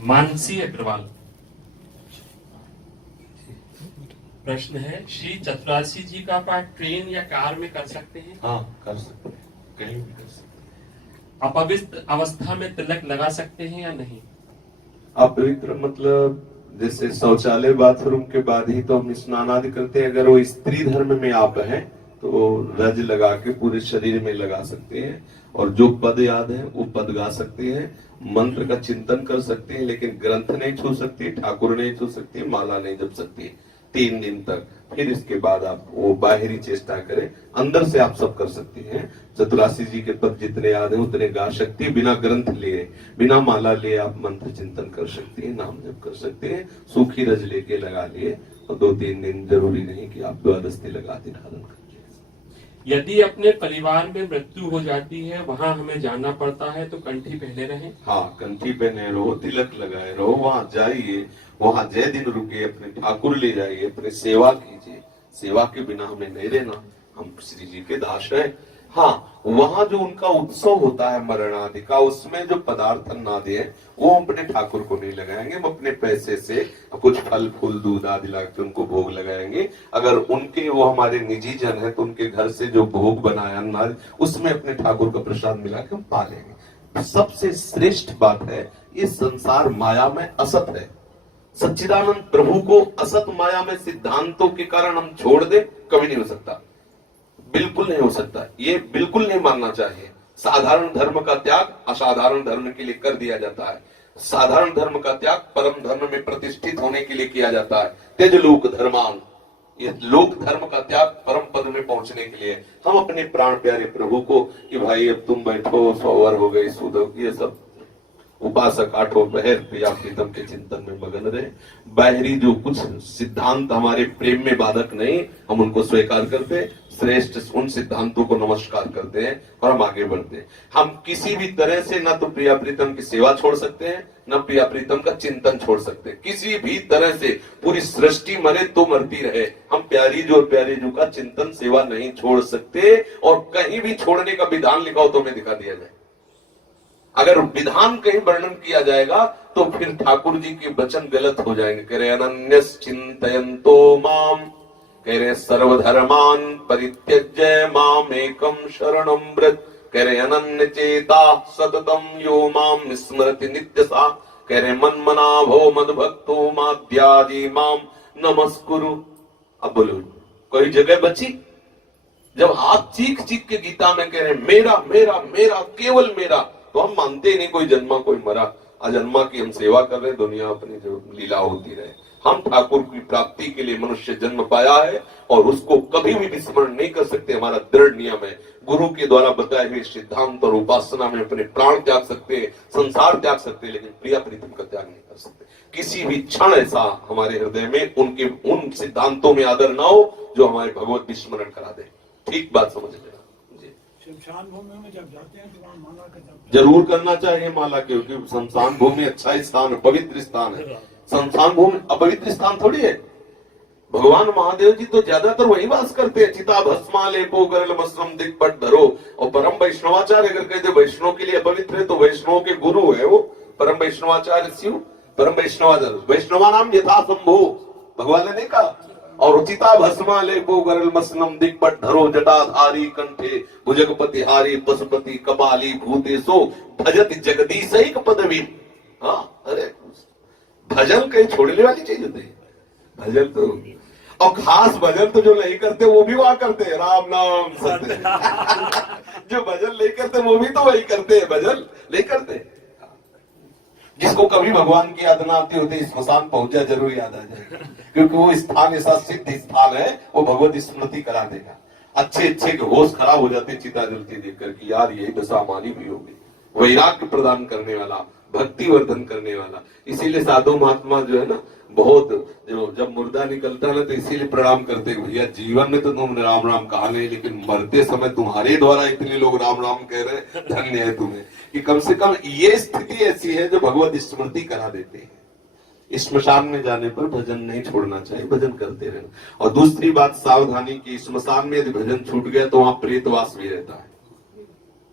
मानसी अग्रवाल। प्रश्न है, श्री चतुरासी जी का पाठ ट्रेन या कार में कर सकते हैं? हाँ, कर सकते हैं, कहीं भी कर सकते हैं। अपवित्र अवस्था में तिलक लगा सकते हैं या नहीं? अपवित्र मतलब जैसे शौचालय बाथरूम के बाद ही तो हम स्नान आदि करते हैं। अगर वो स्त्री धर्म में आप हैं तो रज लगा के पूरे शरीर में लगा सकते हैं, और जो पद याद है वो पद गा सकते हैं, मंत्र का चिंतन कर सकते हैं, लेकिन ग्रंथ नहीं छू सकते, ठाकुर नहीं छू सकते, माला नहीं जप सकती 3 दिन तक। फिर इसके बाद आप वो बाहरी चेष्टा करें, अंदर से आप सब कर सकते हैं। चतुरासी जी के पद जितने याद हैं उतने गा सकते हैं, बिना ग्रंथ लिए, बिना माला लिए आप मंत्र चिंतन कर सकते हैं, नाम जप कर सकते हैं। सूखी रज लेके लगा लिए, और 2-3 दिन जरूरी नहीं कि आप द्वादशी लगा दिन धारण कर। यदि अपने परिवार में मृत्यु हो जाती है, वहाँ हमें जाना पड़ता है, तो कंठी पहने रहें? हाँ, कंठी पहने रहो, तिलक लगाए रहो, वहां जाइए, वहां जय दिन रुके, अपने ठाकुर ले जाइए, अपनी सेवा कीजिए। सेवा के बिना हमें नहीं रहना, हम श्री जी के दास हैं। हाँ, वहां जो उनका उत्सव होता है मरण आदि का, उसमें जो पदार्थ अन्नादि है वो अपने ठाकुर को नहीं लगाएंगे, हम अपने पैसे से कुछ फल फूल दूध आदि ला के उनको भोग लगाएंगे। अगर उनके वो हमारे निजी जन है तो उनके घर से जो भोग बनाया अन्न उसमें अपने ठाकुर का प्रसाद मिला के हम पा लेंगे। सबसे श्रेष्ठ बात है, ये संसार माया में असत है। सच्चिदानंद प्रभु को असत माया में सिद्धांतों के कारण हम छोड़ दे, कभी नहीं हो सकता, बिल्कुल नहीं हो सकता। ये बिल्कुल नहीं मानना चाहिए। साधारण धर्म का त्याग असाधारण धर्म के लिए कर दिया जाता है। साधारण धर्म का त्याग परम धर्म में प्रतिष्ठित होने के लिए किया जाता है। त्यज लोक धर्मान, ये लोक धर्म का त्याग परम पद में पहुंचने के लिए। हम अपने प्राण प्यारे प्रभु को कि भाई अब तुम बैठो, 100 वर हो गई, सुदो, ये सब उपासक 8 पहर प्रिया प्रीतम के चिंतन में मगन रहे। बाहरी जो कुछ सिद्धांत हमारे प्रेम में बाधक नहीं, हम उनको स्वीकार करते, श्रेष्ठ उन सिद्धांतों को नमस्कार करते हैं और हम आगे बढ़ते हैं। हम किसी भी तरह से न तो प्रिया प्रीतम की सेवा छोड़ सकते हैं, न प्रिया प्रीतम का चिंतन छोड़ सकते हैं। किसी भी तरह से पूरी सृष्टि मरे तो मरती रहे, हम प्यारी जो और प्यारी जो का चिंतन सेवा नहीं छोड़ सकते। और कहीं भी छोड़ने का विधान लिखा हो तो हमें दिखा दिया जाए। अगर विधान कहीं वर्णन किया जाएगा तो फिर ठाकुर जी के वचन गलत हो जाएंगे। कह रहे अनन्यस चिंतयन्तो माम, कह रहे सर्वधर्मान परित्यज्य माम एकम शरणम व्रज, कह रहे अनन्य चेता सततम यो माम स्मृति नित्य सा, कह रहे मन मना भो मद भक्तो माद्यादि माम नमस्कुरु। अब बोलो कोई जगह बची जब आप चीख चीख के गीता में कह रहे मेरा मेरा मेरा केवल मेरा, तो हम मानते ही नहीं कोई जन्मा कोई मरा। अजन्मा की हम सेवा कर रहे हैं, दुनिया अपनी जो लीला होती रहे। हम ठाकुर की प्राप्ति के लिए मनुष्य जन्म पाया है और उसको कभी भी विस्मरण नहीं कर सकते। हमारा दृढ़ नियम है, गुरु के द्वारा बताए हुए सिद्धांत और उपासना में अपने प्राण त्याग सकते हैं, संसार त्याग सकते हैं, लेकिन प्रिया प्रीतम का त्याग नहीं कर सकते। किसी भी क्षण ऐसा हमारे हृदय में उनके उन सिद्धांतों में आदर ना हो जो हमारे भगवत विस्मरण करा दे। ठीक बात समझ लेना। शमशान भूमि में जब जाते हैं तो वहाँ माला का जप जरूर करना चाहिए माला, क्योंकि शमशान भूमि अच्छा स्थान है, पवित्र स्थान है। शमशान भूमि अपवित्र स्थान थोड़ी है। भगवान महादेव जी तो ज्यादातर वही वास करते हैं। चिता भस्मा लेपो गरल मस्त्रम दिग्पट धरो। और परम वैष्णवाचार्य अगर कहते वैष्णव के लिए अपवित्र है तो वैष्णव के गुरु है वो परम वैष्णवाचार्य शिव। परम वैष्णवाचार्य वैष्णवा नाम यथा संभो भगवान ने नहीं कहा। और चिता भस्मा लेपो गरल मस्त्रम दिग्पट धरो, जटाधारी कंठे भुजगपति हारी पशुपति कपाली भूतेशो भजत जगदीश पदवी। हाँ, अरे भजन कहीं छोड़ने वाली चीज होती है। भजन तो, और खास भजन तो जो नहीं करते वो भी वहां करते हैं, राम नाम सत्य। जो भजन नहीं करते वो भी तो वही करते हैं, भजन नहीं करते। जिसको कभी भगवान की याद ना आती होती, स्मशान पहुंच जाए जरूर याद आ जाए, क्योंकि वो स्थान ऐसा सिद्ध स्थान है, वो भगवत स्मृति करा देगा। अच्छे अच्छे के होश खराब हो जाते चिता जलती देखकर कि यार यही दशा हमारी भी होगी। वैराग्य प्रदान करने वाला, भक्ति वर्धन करने वाला। इसीलिए साधु महात्मा जो है ना, बहुत जो जब मुर्दा निकलता है ना तो इसीलिए प्रणाम करते हैं, भैया जीवन में तो तुमने राम राम कहा नहीं, लेकिन मरते समय तुम्हारे द्वारा इतने लोग राम राम कह रहे हैं, धन्य है तुम्हें कि कम से कम ये स्थिति ऐसी है जो भगवत स्मृति करा देते हैं। स्मशान में जाने पर भजन नहीं छोड़ना चाहिए, भजन करते रहना। और दूसरी बात सावधानी की, स्मशान में यदि भजन छूट गया तो वहां प्रेतवास भी रहता है।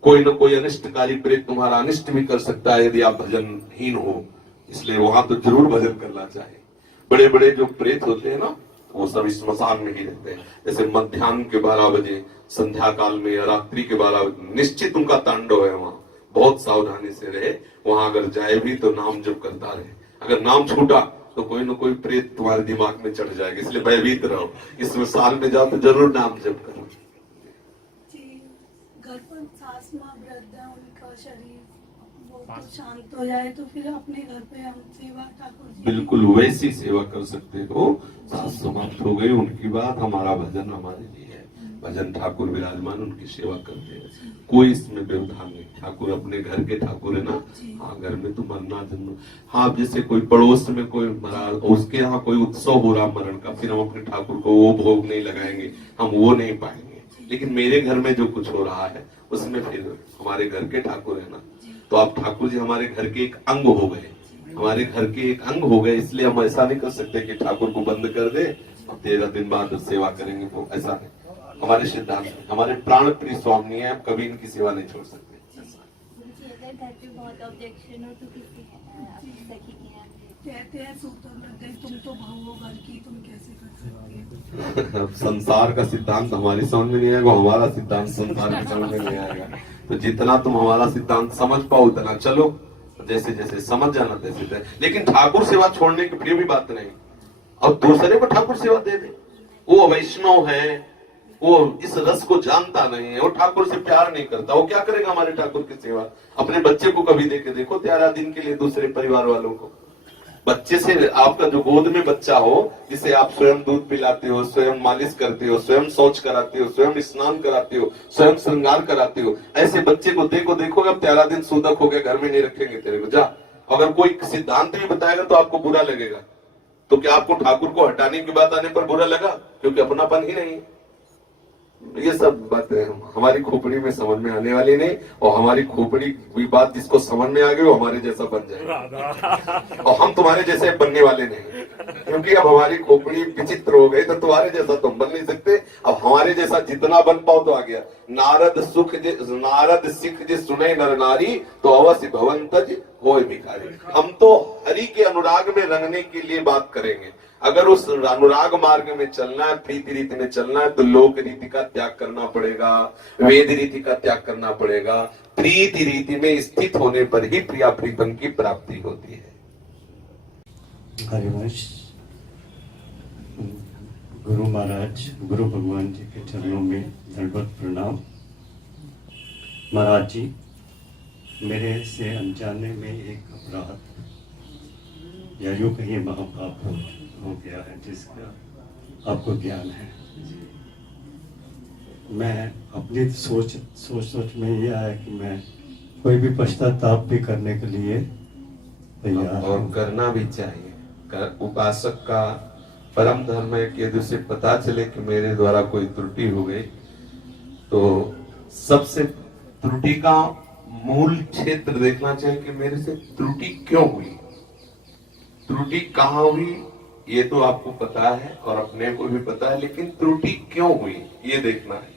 कोई न कोई अनिष्टकारी प्रेत तुम्हारा अनिष्ट भी कर सकता है यदि आप भजनहीन हो। इसलिए वहां तो जरूर भजन करना चाहिए। बड़े बड़े जो प्रेत होते हैं ना, वो सब स्मशान में ही रहते हैं। जैसे मध्याह्न के 12 बजे, संध्या काल में या रात्रि के 12 बजे निश्चित उनका तांडव है वहां। बहुत सावधानी से रहे, वहां अगर जाए भी तो नाम जप करता रहे। अगर नाम छूटा तो कोई ना कोई प्रेत तुम्हारे दिमाग में चढ़ जाएगा, इसलिए भयभीत रहो। इसमें साल में जाओ तो जरूर नाम जप करो। घर पर सास माँ वृद्ध है, उनका शरीर वो तो शांत हो जाए तो फिर अपने घर पे हम सेवा ठाकुर जी बिल्कुल वैसी सेवा कर सकते हो। सास समाप्त हो गई, उनकी बात, हमारा भजन हमारे लिए है। भजन ठाकुर विराजमान, उनकी सेवा करते हैं, कोई इसमें व्यवधान नहीं। ठाकुर अपने घर के ठाकुर है ना। हाँ, घर में तो मरना जन्म। हाँ, जैसे कोई पड़ोस में कोई मरा, उसके यहाँ कोई उत्सव हो रहा मरण का, फिर हम अपने ठाकुर को वो भोग नहीं लगाएंगे, हम वो नहीं पाएंगे। लेकिन मेरे घर में जो कुछ हो रहा है उसमें फिर हमारे घर के ठाकुर है ना, तो आप ठाकुर जी हमारे घर के एक अंग हो गए, हमारे घर के एक अंग हो गए। इसलिए हम ऐसा नहीं कर सकते कि ठाकुर को बंद कर दे और 13 दिन बाद सेवा करेंगे, तो ऐसा नहीं। हमारे सिद्धांत में हमारे प्राण प्रिय स्वामी है, हम कभी इनकी सेवा नहीं छोड़ सकते। अगर घर पे बहुत ऑब्जेक्शन हो तो किसी सखी के यहाँ कहते हैं सूत्र लग गई, तुम तो भाव हो घर की, तुम कैसे कर सकते हो। संसार का सिद्धांत हमारी समझ में नहीं आएगा, हमारा सिद्धांत संसार की समझ में नहीं आएगा। तो जितना तुम हमारा सिद्धांत समझ पाओ उतना चलो, जैसे जैसे समझ जाना तैसे। लेकिन ठाकुर सेवा छोड़ने की प्रिय भी बात नहीं। और दूसरे को ठाकुर सेवा दे दे, वो वैष्णव है, वो इस रस को जानता नहीं है, वो ठाकुर से प्यार नहीं करता, वो क्या करेगा हमारे ठाकुर की सेवा। अपने बच्चे को कभी देके देखो 13 दिन के लिए दूसरे परिवार वालों को। बच्चे से, आपका जो गोद में बच्चा हो, जिसे आप स्वयं दूध पिलाते हो, स्वयं मालिश करते हो, स्वयं शौच कराते हो, स्वयं स्नान कराते हो, स्वयं श्रृंगार कराते हो, ऐसे बच्चे को देखो अब 13 दिन सूदक हो गया, घर में नहीं रखेंगे तेरे को, जा। अगर कोई सिद्धांत भी बताएगा तो आपको बुरा लगेगा। तो क्या आपको ठाकुर को हटाने की बात आने पर बुरा लगा? क्योंकि अपनापन ही नहीं। ये सब बातें हमारी खोपड़ी में समझ में आने वाली नहीं, और हमारी खोपड़ी की बात जिसको समझ में आ गई वो हमारे जैसा बन जाए, और हम तुम्हारे जैसे बनने वाले नहीं। क्योंकि अब हमारी खोपड़ी विचित्र हो गई, तो तुम्हारे जैसा तुम बन नहीं सकते। अब हमारे जैसा जितना बन पाओ तो आ गया। नारद सिख जे सुने नर नारी, तो अवश्य भवंतज होए भिखारी। हम तो हरि के अनुराग में रंगने के लिए बात करेंगे। अगर उस अनुराग मार्ग में चलना है, प्रीति रीति में चलना है, तो लोक रीति का त्याग करना पड़ेगा, वेद रीति का त्याग करना पड़ेगा। प्रीति रीति में स्थित होने पर ही प्रिया प्रीतम की प्राप्ति होती है। हरिवंश गुरु महाराज, गुरु भगवान जी के चरणों में दंडवत प्रणाम। महाराज जी, मेरे से अनजाने में एक अपराध या यूं कहीं महापाप हो गया है, जिसका आपको ज्ञान है। मैं अपनी सोच में ये आया कि मैं कोई भी पश्चाताप भी करने के लिए तैयार और करना भी चाहिए। उपासक का परम धर्म है कि यदि उसे पता चले कि मेरे द्वारा कोई त्रुटि हो गई, तो सबसे त्रुटि का मूल क्षेत्र देखना चाहिए कि मेरे से त्रुटि क्यों हुई, त्रुटि कहाँ हुई, ये तो आपको पता है और अपने को भी पता है, लेकिन त्रुटि क्यों हुई ये देखना है।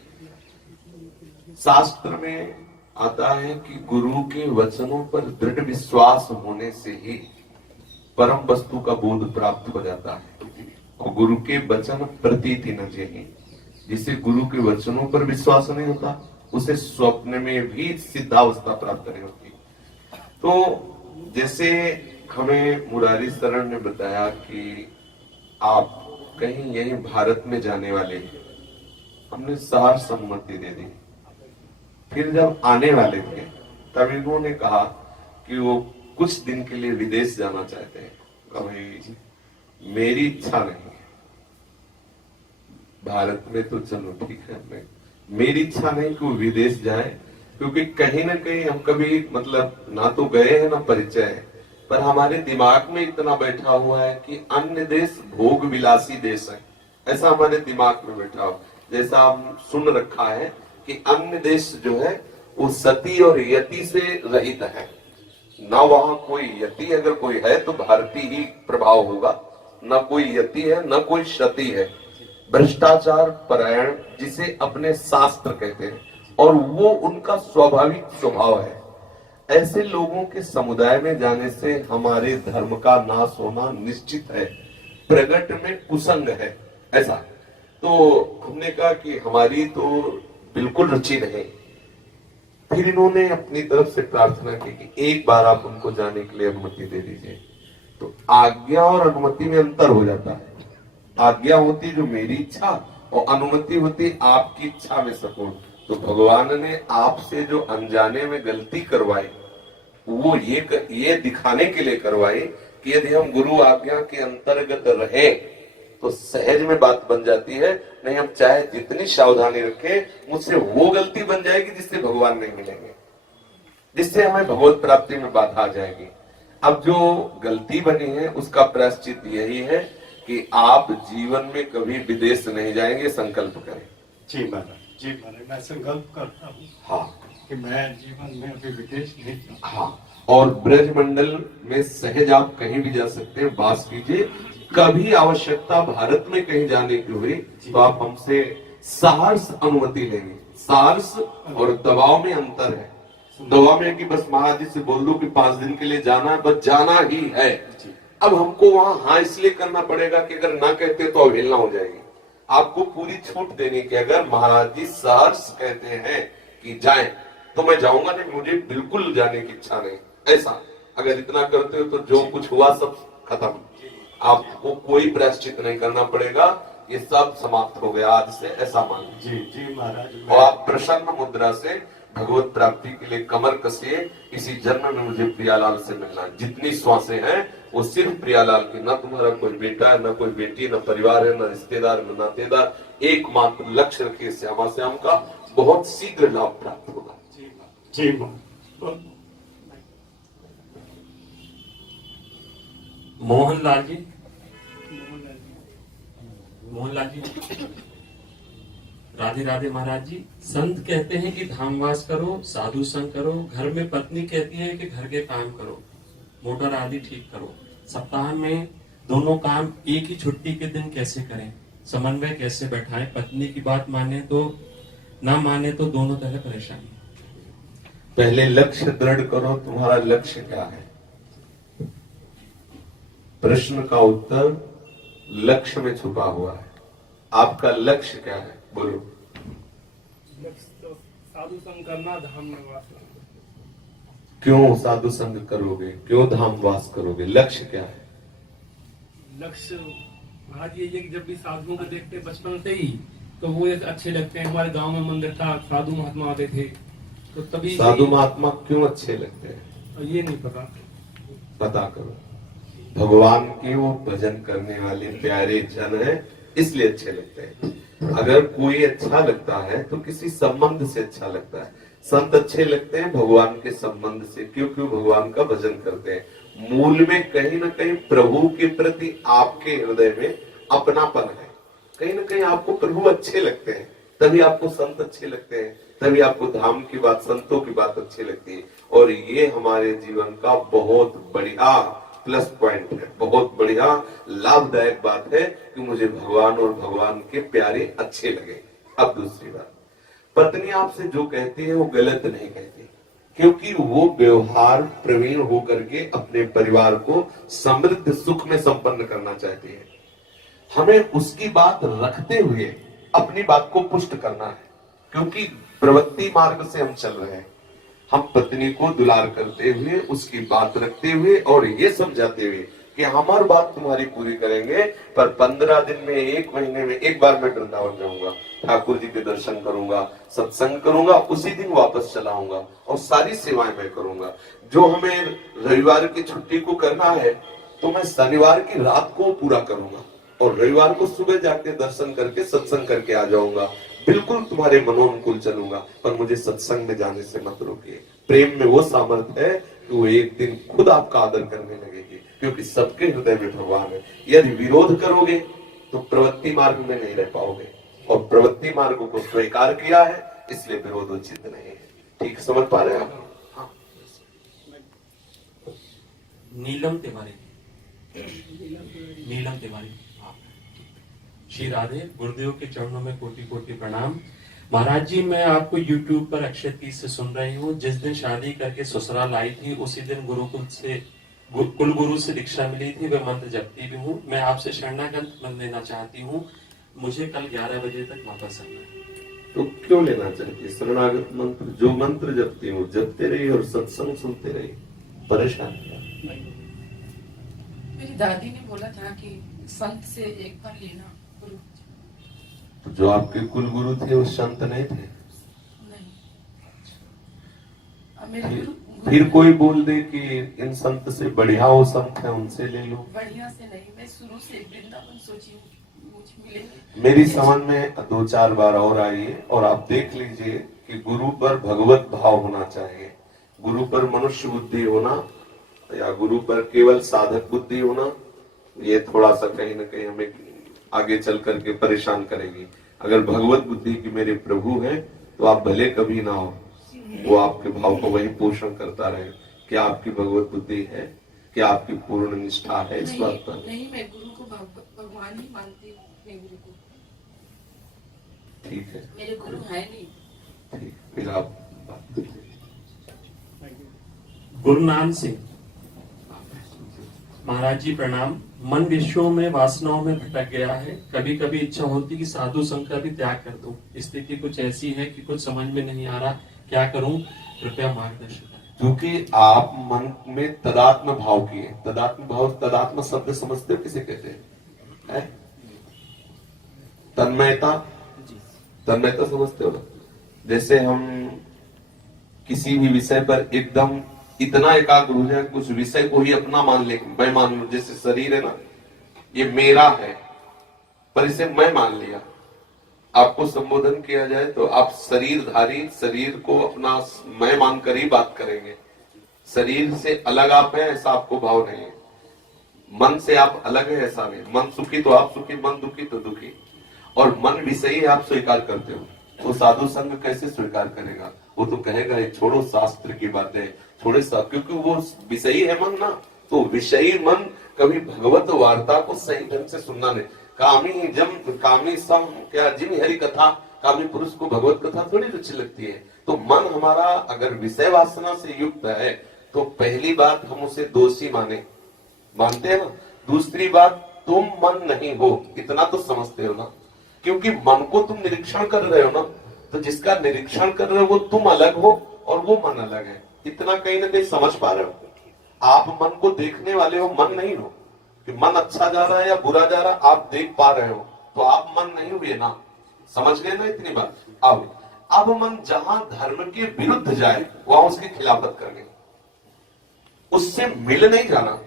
शास्त्र में आता है कि गुरु के वचनों पर दृढ़ विश्वास होने से ही परम वस्तु का बोध प्राप्त हो जाता है। और गुरु के वचन प्रतीति न जेहि, जिसे गुरु के वचनों पर विश्वास नहीं होता उसे स्वप्न में भी सिद्धावस्था प्राप्त नहीं होती। तो जैसे हमें मुरारी शरण ने बताया कि आप कहीं यही भारत में जाने वाले हैं, हमने सहर सम्मति दे दी। फिर जब आने वाले थे तब इन्होंने कहा कि वो कुछ दिन के लिए विदेश जाना चाहते हैं। कभी मेरी इच्छा नहीं है, भारत में तो चलो ठीक है, मेरी इच्छा नहीं कि वो विदेश जाए, क्योंकि कहीं ना कहीं हम कभी मतलब ना तो गए हैं ना परिचय है, पर हमारे दिमाग में इतना बैठा हुआ है कि अन्य देश भोग विलासी देश है, ऐसा हमारे दिमाग में बैठा हुआ। जैसा हम सुन रखा है कि अन्य देश जो है वो सती और यति से रहित है, ना वहां कोई यति, अगर कोई है तो भारतीय ही प्रभाव होगा, ना कोई यति है ना कोई सती है। भ्रष्टाचार परायण जिसे अपने शास्त्र कहते हैं, और वो उनका स्वाभाविक स्वभाव है। ऐसे लोगों के समुदाय में जाने से हमारे धर्म का नाश होना निश्चित है, प्रगट में कुसंग है ऐसा। तो हमने कहा कि हमारी तो बिल्कुल रुचि नहीं। फिर इन्होंने अपनी तरफ से प्रार्थना की कि एक बार आप उनको जाने के लिए अनुमति दे दीजिए। तो आज्ञा और अनुमति में अंतर हो जाता है। आज्ञा होती जो मेरी इच्छा और अनुमति होती आपकी इच्छा में सपोर्ट। तो भगवान ने आपसे जो अनजाने में गलती करवाई वो ये दिखाने के लिए करवाई कि यदि हम गुरु आज्ञा के अंतर्गत रहे तो सहज में बात बन जाती है। नहीं हम चाहे जितनी सावधानी रखें मुझसे वो गलती बन जाएगी जिससे भगवान नहीं मिलेंगे, जिससे हमें भगवत प्राप्ति में बाधा आ जाएगी। अब जो गलती बनी है उसका प्रायश्चित यही है कि आप जीवन में कभी विदेश नहीं जाएंगे, संकल्प करें। जी महाराज, जी महाराज, मैं संकल्प करता हूँ हाँ कि मैं जीवन में अभी विदेश नहीं जाऊँ। हाँ, और ब्रजमंडल में सहज आप कहीं भी जा सकते हैं, वास कीजिए। कभी आवश्यकता भारत में कहीं जाने की हुई तो आप हमसे सहर्ष अनुमति लेंगे। सहर्ष और दबाव में अंतर है। दबाव में कि बस महाराज जी से बोल दो कि 5 दिन के लिए जाना है, बस जाना ही है। अब हमको वहां हाँ इसलिए करना पड़ेगा कि अगर ना कहते तो अवहेलना हो जाएगी। आपको पूरी छूट देनी कि अगर महाराज जी सहर्ष कहते हैं कि जाएं तो मैं जाऊंगा, नहीं मुझे बिल्कुल जाने की इच्छा नहीं। ऐसा अगर इतना करते हो तो जो कुछ हुआ सब खत्म, आपको कोई प्रायश्चित नहीं करना पड़ेगा, ये सब समाप्त हो गया आज से, ऐसा मान लीजिए। जी जी महाराज, और आप प्रसन्न मुद्रा से भगवत प्राप्ति के लिए कमर कसिए। इसी जन्म में मुझे प्रियालाल से मिलना है। जितनी श्वासें हैं वो सिर्फ प्रियालाल की, ना तुम्हारा कोई बेटा है, ना कोई बेटी, ना परिवार है, ना रिश्तेदार, ना नातेदार। एकमात्र लक्ष्य रखिए श्यामा श्याम का, बहुत शीघ्र लाभ प्राप्त होगा। जी महाराज। मोहनलाल जी, मोहनलाल जी, राधे राधे महाराज जी। संत कहते हैं कि धामवास करो, साधु संग करो। घर में पत्नी कहती है कि घर के काम करो, मोटर आदि ठीक करो। सप्ताह में दोनों काम एक ही छुट्टी के दिन कैसे करें, समन्वय कैसे बैठाएं? पत्नी की बात माने तो ना माने तो दोनों तरह परेशानी। पहले लक्ष्य दृढ़ करो, तुम्हारा लक्ष्य क्या है? प्रश्न का उत्तर लक्ष्य में छुपा हुआ है। आपका लक्ष्य क्या है? बोलो। लक्ष्य तो साधु संग करना, धाम में वास करना। क्यों साधु संग करोगे? क्यों धाम वास करोगे? लक्ष्य क्या है? लक्ष्य आज ये है कि जब भी साधुओं को देखते बचपन से ही तो वो अच्छे लगते हैं। हमारे गांव में मंदिर था, साधु महात्मा आते थे, तो तभी साधु महात्मा क्यों अच्छे लगते हैं? ये नहीं पता। पता करो। भगवान के वो भजन करने वाले प्यारे जन हैं, इसलिए अच्छे लगते हैं। अगर कोई अच्छा लगता है तो किसी संबंध से अच्छा लगता है। संत अच्छे लगते हैं भगवान के संबंध से, क्योंकि भगवान का भजन करते हैं। मूल में कहीं ना कहीं प्रभु के प्रति आपके हृदय में अपनापन है। कहीं ना कहीं आपको प्रभु अच्छे लगते हैं, तभी आपको संत अच्छे लगते हैं, तभी आपको धाम की बात, संतों की बात अच्छी लगती है। और ये हमारे जीवन का बहुत बढ़िया प्लस पॉइंट है, बहुत बढ़िया लाभदायक बात है कि मुझे भगवान और भगवान के प्यारे अच्छे लगे। अब दूसरी बात, पत्नी आपसे जो कहती है वो गलत नहीं कहती, क्योंकि वो व्यवहार प्रवीण होकर के अपने परिवार को समृद्ध सुख में संपन्न करना चाहती है। हमें उसकी बात रखते हुए अपनी बात को पुष्ट करना है, क्योंकि प्रवृत्ति मार्ग से हम चल रहे हैं। हम पत्नी को दुलार करते हुए, उसकी बात रखते हुए और ये समझाते हुए कि हम हर बात तुम्हारी पूरी करेंगे, पर 15 दिन में, 1 महीने में एक बार मैं वृंदावन जाऊंगा, ठाकुर जी के दर्शन करूंगा, सत्संग करूंगा, उसी दिन वापस चला आऊंगा और सारी सेवाएं मैं करूंगा। जो हमें रविवार की छुट्टी को करना है तो मैं शनिवार की रात को पूरा करूंगा और रविवार को सुबह जाके दर्शन करके सत्संग करके आ जाऊंगा। बिल्कुल तुम्हारे मनोनुकूल चलूंगा, पर मुझे सत्संग में जाने से मत रोकिए। प्रेम में वो सामर्थ्य है कि वो एक दिन खुद आपका आदर करने लगेगी, क्योंकि सबके हृदय में भगवान है। यदि विरोध करोगे तो प्रवृत्ति मार्ग में नहीं रह पाओगे, और प्रवृत्ति मार्ग को स्वीकार किया है, इसलिए विरोध उचित नहीं है। ठीक समझ पा रहे हैं आप? हाँ। नीलम तिवारी, नीलम तिवारी। श्री राधे, गुरुदेव के चरणों में कोटि कोटि प्रणाम। महाराज जी, मैं आपको YouTube पर अक्षय 30 से सुन रही हूँ। जिस दिन शादी करके ससुराल आई थी उसी दिन कुल गुरु से दीक्षा मिली थी। वह मंत्र जपती भी हूँ। मैं आपसे शरणागत मन लेना चाहती हूँ। मुझे कल 11 बजे तक वापस आना है। तो क्यों लेना चाहिए शरणागत मंत्र? जो मंत्र जपती हो जपते रहिए और सत्संग सुनते रहिए। परेशान क्या? मेरी दादी ने बोला था कि संत से एक बार लेना गुरु। तो जो आपके कुल गुरु थे वो संत नहीं थे? नहीं। अब मेरे फिर कोई बोल दे कि इन संत से बढ़िया वो संत है उनसे ले लो। बढ़िया से नहीं, मैं शुरू से वृंदावन सोची हूँ मुझे मिलेंगे। मेरी समझ में 2-4 बार और आई है और आप देख लीजिए कि गुरु पर भगवत भाव होना चाहिए। गुरु पर मनुष्य बुद्धि होना या गुरु पर केवल साधक बुद्धि होना, ये थोड़ा सा कहीं ना कहीं हमें आगे चल करके परेशान करेगी। अगर भगवत बुद्धि की मेरे प्रभु है तो आप भले कभी ना हो, वो आपके भाव को वही पोषण करता रहे। क्या आपकी भगवत बुद्धि है? क्या आपकी पूर्ण निष्ठा है इस बात पर? नहीं, मैं गुरु को भगवान ही मानती हूँ। मैं गुरु को, ठीक है, मेरे गुरु है नहीं। ठीक, फिर आप बात कीजिए। गुरुनाम सिंह महाराज जी प्रणाम। मन विषयों में वासनाओं में भटक गया है। कभी कभी इच्छा होती कि साधु संग का भी त्याग कर दूं। स्थिति कुछ ऐसी है कि कुछ समझ में नहीं आ रहा, क्या करूं? कृपया मार्गदर्शन करें। क्योंकि आप मन में तदात्म भाव किए। तदात्म भाव, तदात्म शब्द समझते हो किसे कहते हैं? तन्मयता, तन्मयता समझते हो ना? जैसे हम किसी भी विषय पर एकदम इतना एकाग्र हो जाए, कुछ विषय को ही अपना मान ले, मैं मान लू। जैसे शरीर है ना, ये मेरा है पर इसे मैं मान लिया। आपको संबोधन किया जाए तो आप शरीरधारी, शरीर को अपना मैं मानकर ही बात करेंगे। शरीर से अलग आप हैं ऐसा आपको भाव नहीं है। मन से आप अलग है ऐसा नहीं। मन सुखी तो आप सुखी, मन दुखी तो दुखी। और मन विषयी आप स्वीकार करते हो तो साधु संग कैसे स्वीकार करेगा? वो तो कहेगा ये छोड़ो शास्त्र की बातें, छोड़े सब, क्योंकि वो विषयी है मन ना। तो विषयी मन कभी भगवत वार्ता को सही ढंग से सुनना नहीं। कामी सम क्या जिन हरि कथा, कामी पुरुष को भगवत कथा थोड़ी रुचि लगती है। तो मन हमारा अगर विषय वासना से युक्त है तो पहली बात हम उसे दोषी मानते हैं ना। दूसरी बात, तुम मन नहीं हो, इतना तो समझते हो ना। क्योंकि मन को तुम निरीक्षण कर रहे हो ना, तो जिसका निरीक्षण कर रहे हो वो तुम अलग हो और वो मन अलग है। इतना कहीं ना कहीं समझ पा रहे हो? आप मन को देखने वाले हो, मन नहीं हो। कि मन अच्छा जा रहा है या बुरा जा रहा है आप देख पा रहे हो तो आप मन नहीं हुए ना। समझ गए ना इतनी बात? अब मन जहां धर्म के विरुद्ध जाए वहां उसकी खिलाफत करनी, उससे मिल नहीं जाना।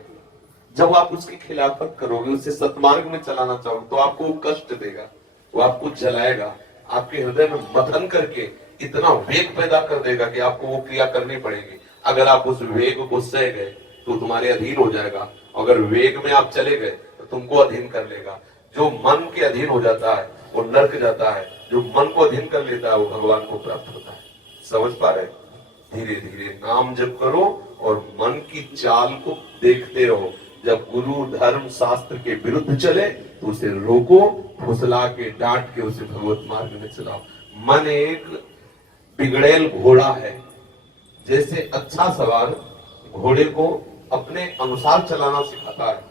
जब आप उसकी खिलाफत करोगे, उसे सतमार्ग में चलाना चाहोगे तो आपको वो कष्ट देगा, वो आपको जलाएगा, आपके हृदय में मथन करके इतना वेग पैदा कर देगा कि आपको वो क्रिया करनी पड़ेगी। अगर आप उस वेग को सह गए तो तुम्हारे अधीन हो जाएगा। अगर वेग में आप चले गए तो तुमको अधीन कर लेगा। जो मन के अधीन हो जाता है वो नरक जाता है, जो मन को अधीन कर लेता है वो भगवान को प्राप्त होता है। समझ पा रहे? धीरे धीरे नाम जप करो और मन की चाल को देखते रहो। जब गुरु धर्म शास्त्र के विरुद्ध चले तो उसे रोको, फुसला के डांट के उसे भगवत मार्ग में चलाओ। मन एक बिगड़ेल घोड़ा है। जैसे अच्छा सवार घोड़े को अपने अनुसार चलाना सिखाता है।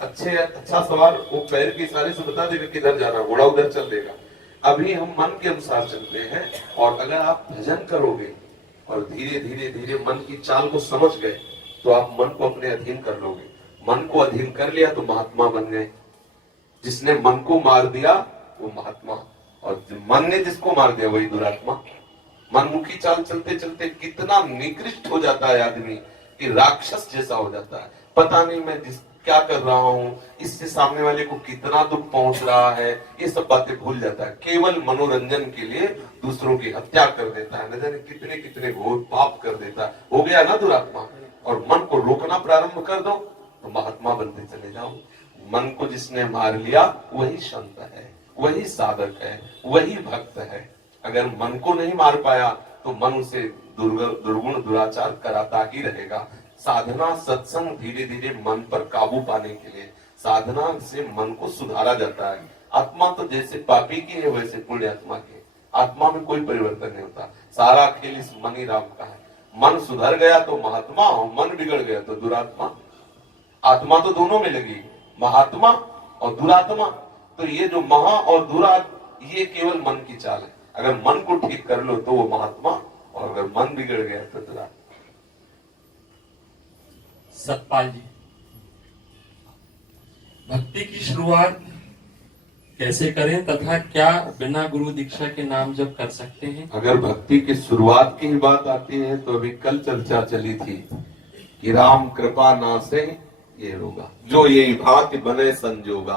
अच्छा सवार वो पैर के इशारे से बता देगा किधर जाना, घोड़ा उधर चल देगा। अभी हम मन के अनुसार चलते हैं और अगर आप भजन करोगे और धीरे धीरे धीरे मन की चाल को समझ गए तो आप मन को अपने अधीन कर लोगे। मन को अधीन कर लिया तो महात्मा बन गए। जिसने मन को मार दिया वो महात्मा, और मन ने जिसको मार दिया वही दुरात्मा। मनमुखी चाल चलते चलते कितना निकृष्ट हो जाता है आदमी कि राक्षस जैसा हो जाता है। पता नहीं मैं क्या कर रहा हूँ, इससे सामने वाले को कितना दुख पहुंच रहा है, ये सब बातें भूल जाता है। केवल मनोरंजन के लिए दूसरों की हत्या कर देता है, न जाने कितने कितने घोर पाप कर देता है। हो गया ना दुरात्मा। और मन को रोकना प्रारंभ कर दो तो महात्मा बनते चले जाओ। मन को जिसने मार लिया वही संत है, वही साधक है, वही भक्त है। अगर मन को नहीं मार पाया तो मन उसे दुर्गुण दुराचार कराता ही रहेगा। साधना सत्संग धीरे धीरे मन पर काबू पाने के लिए, साधना से मन को सुधारा जाता है। आत्मा तो जैसे पापी की है वैसे पुण्य आत्मा की। आत्मा में कोई परिवर्तन नहीं होता। सारा खेल इस मन ही राम का है। मन सुधर गया तो महात्मा, और मन बिगड़ गया तो दुरात्मा। आत्मा तो दोनों में लगी, महात्मा और दुरात्मा। तो ये जो महा और दुरात्मा, ये केवल मन की चाल है। अगर मन को ठीक कर लो तो वो महात्मा, और अगर मन बिगड़ गया तो दुरात्मा। सतपाल जी, भक्ति की शुरुआत कैसे करें तथा क्या बिना गुरु दीक्षा के नाम जप कर सकते हैं? अगर भक्ति की शुरुआत की ही बात आती है तो अभी कल चर्चा चली थी कि राम कृपा नासे ये होगा, जो यही भांति बने संजोगा।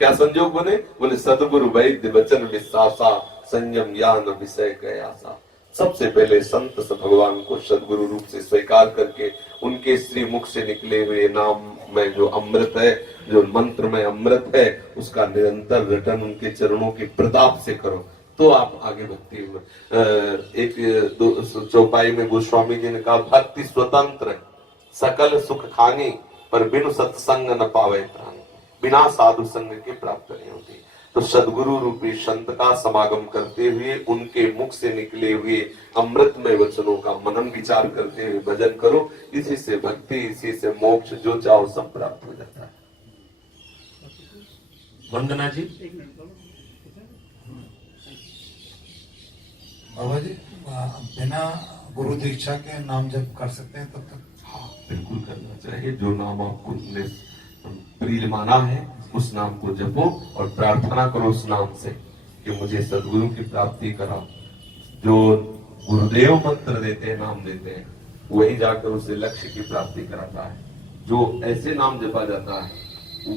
क्या संजोग बने? बोले सदगुरु वैद्य वचन विश्वासा, संयम ज्ञान विषय गयासा। सबसे पहले संत भगवान को सदगुरु रूप से स्वीकार करके उनके श्री मुख से निकले हुए नाम में जो अमृत है, जो मंत्र में अमृत है, उसका निरंतर रटन उनके चरणों के प्रताप से करो तो आप आगे भक्ति में। एक चौपाई में गोस्वामी जी ने कहा, भक्ति स्वतंत्र सकल सुख खानी, पर बिनु सत्संग न पावे प्राणी। बिना साधु संग के प्राप्त नहीं होती। तो सदगुरु रूपी संत का समागम करते हुए उनके मुख से निकले हुए अमृतमय वचनों का मनन विचार करते हुए भजन करो। इसी से भक्ति, इसी से मोक्ष, जो चाहो सब प्राप्त हो जाता है। वंदना जी। बाबा जी, बिना गुरु दीक्षा के नाम जप कर सकते हैं तब तक? हाँ, बिल्कुल करना चाहिए। जो नाम आपको प्रिय माना है उस नाम को जपो और प्रार्थना करो उस नाम से कि मुझे सदगुरु की प्राप्ति कराओ। जो गुरुदेव मंत्र देते हैं, नाम देते हैं, वही जाकर उसे लक्ष्य की प्राप्ति कराता है। जो ऐसे नाम जपा जाता है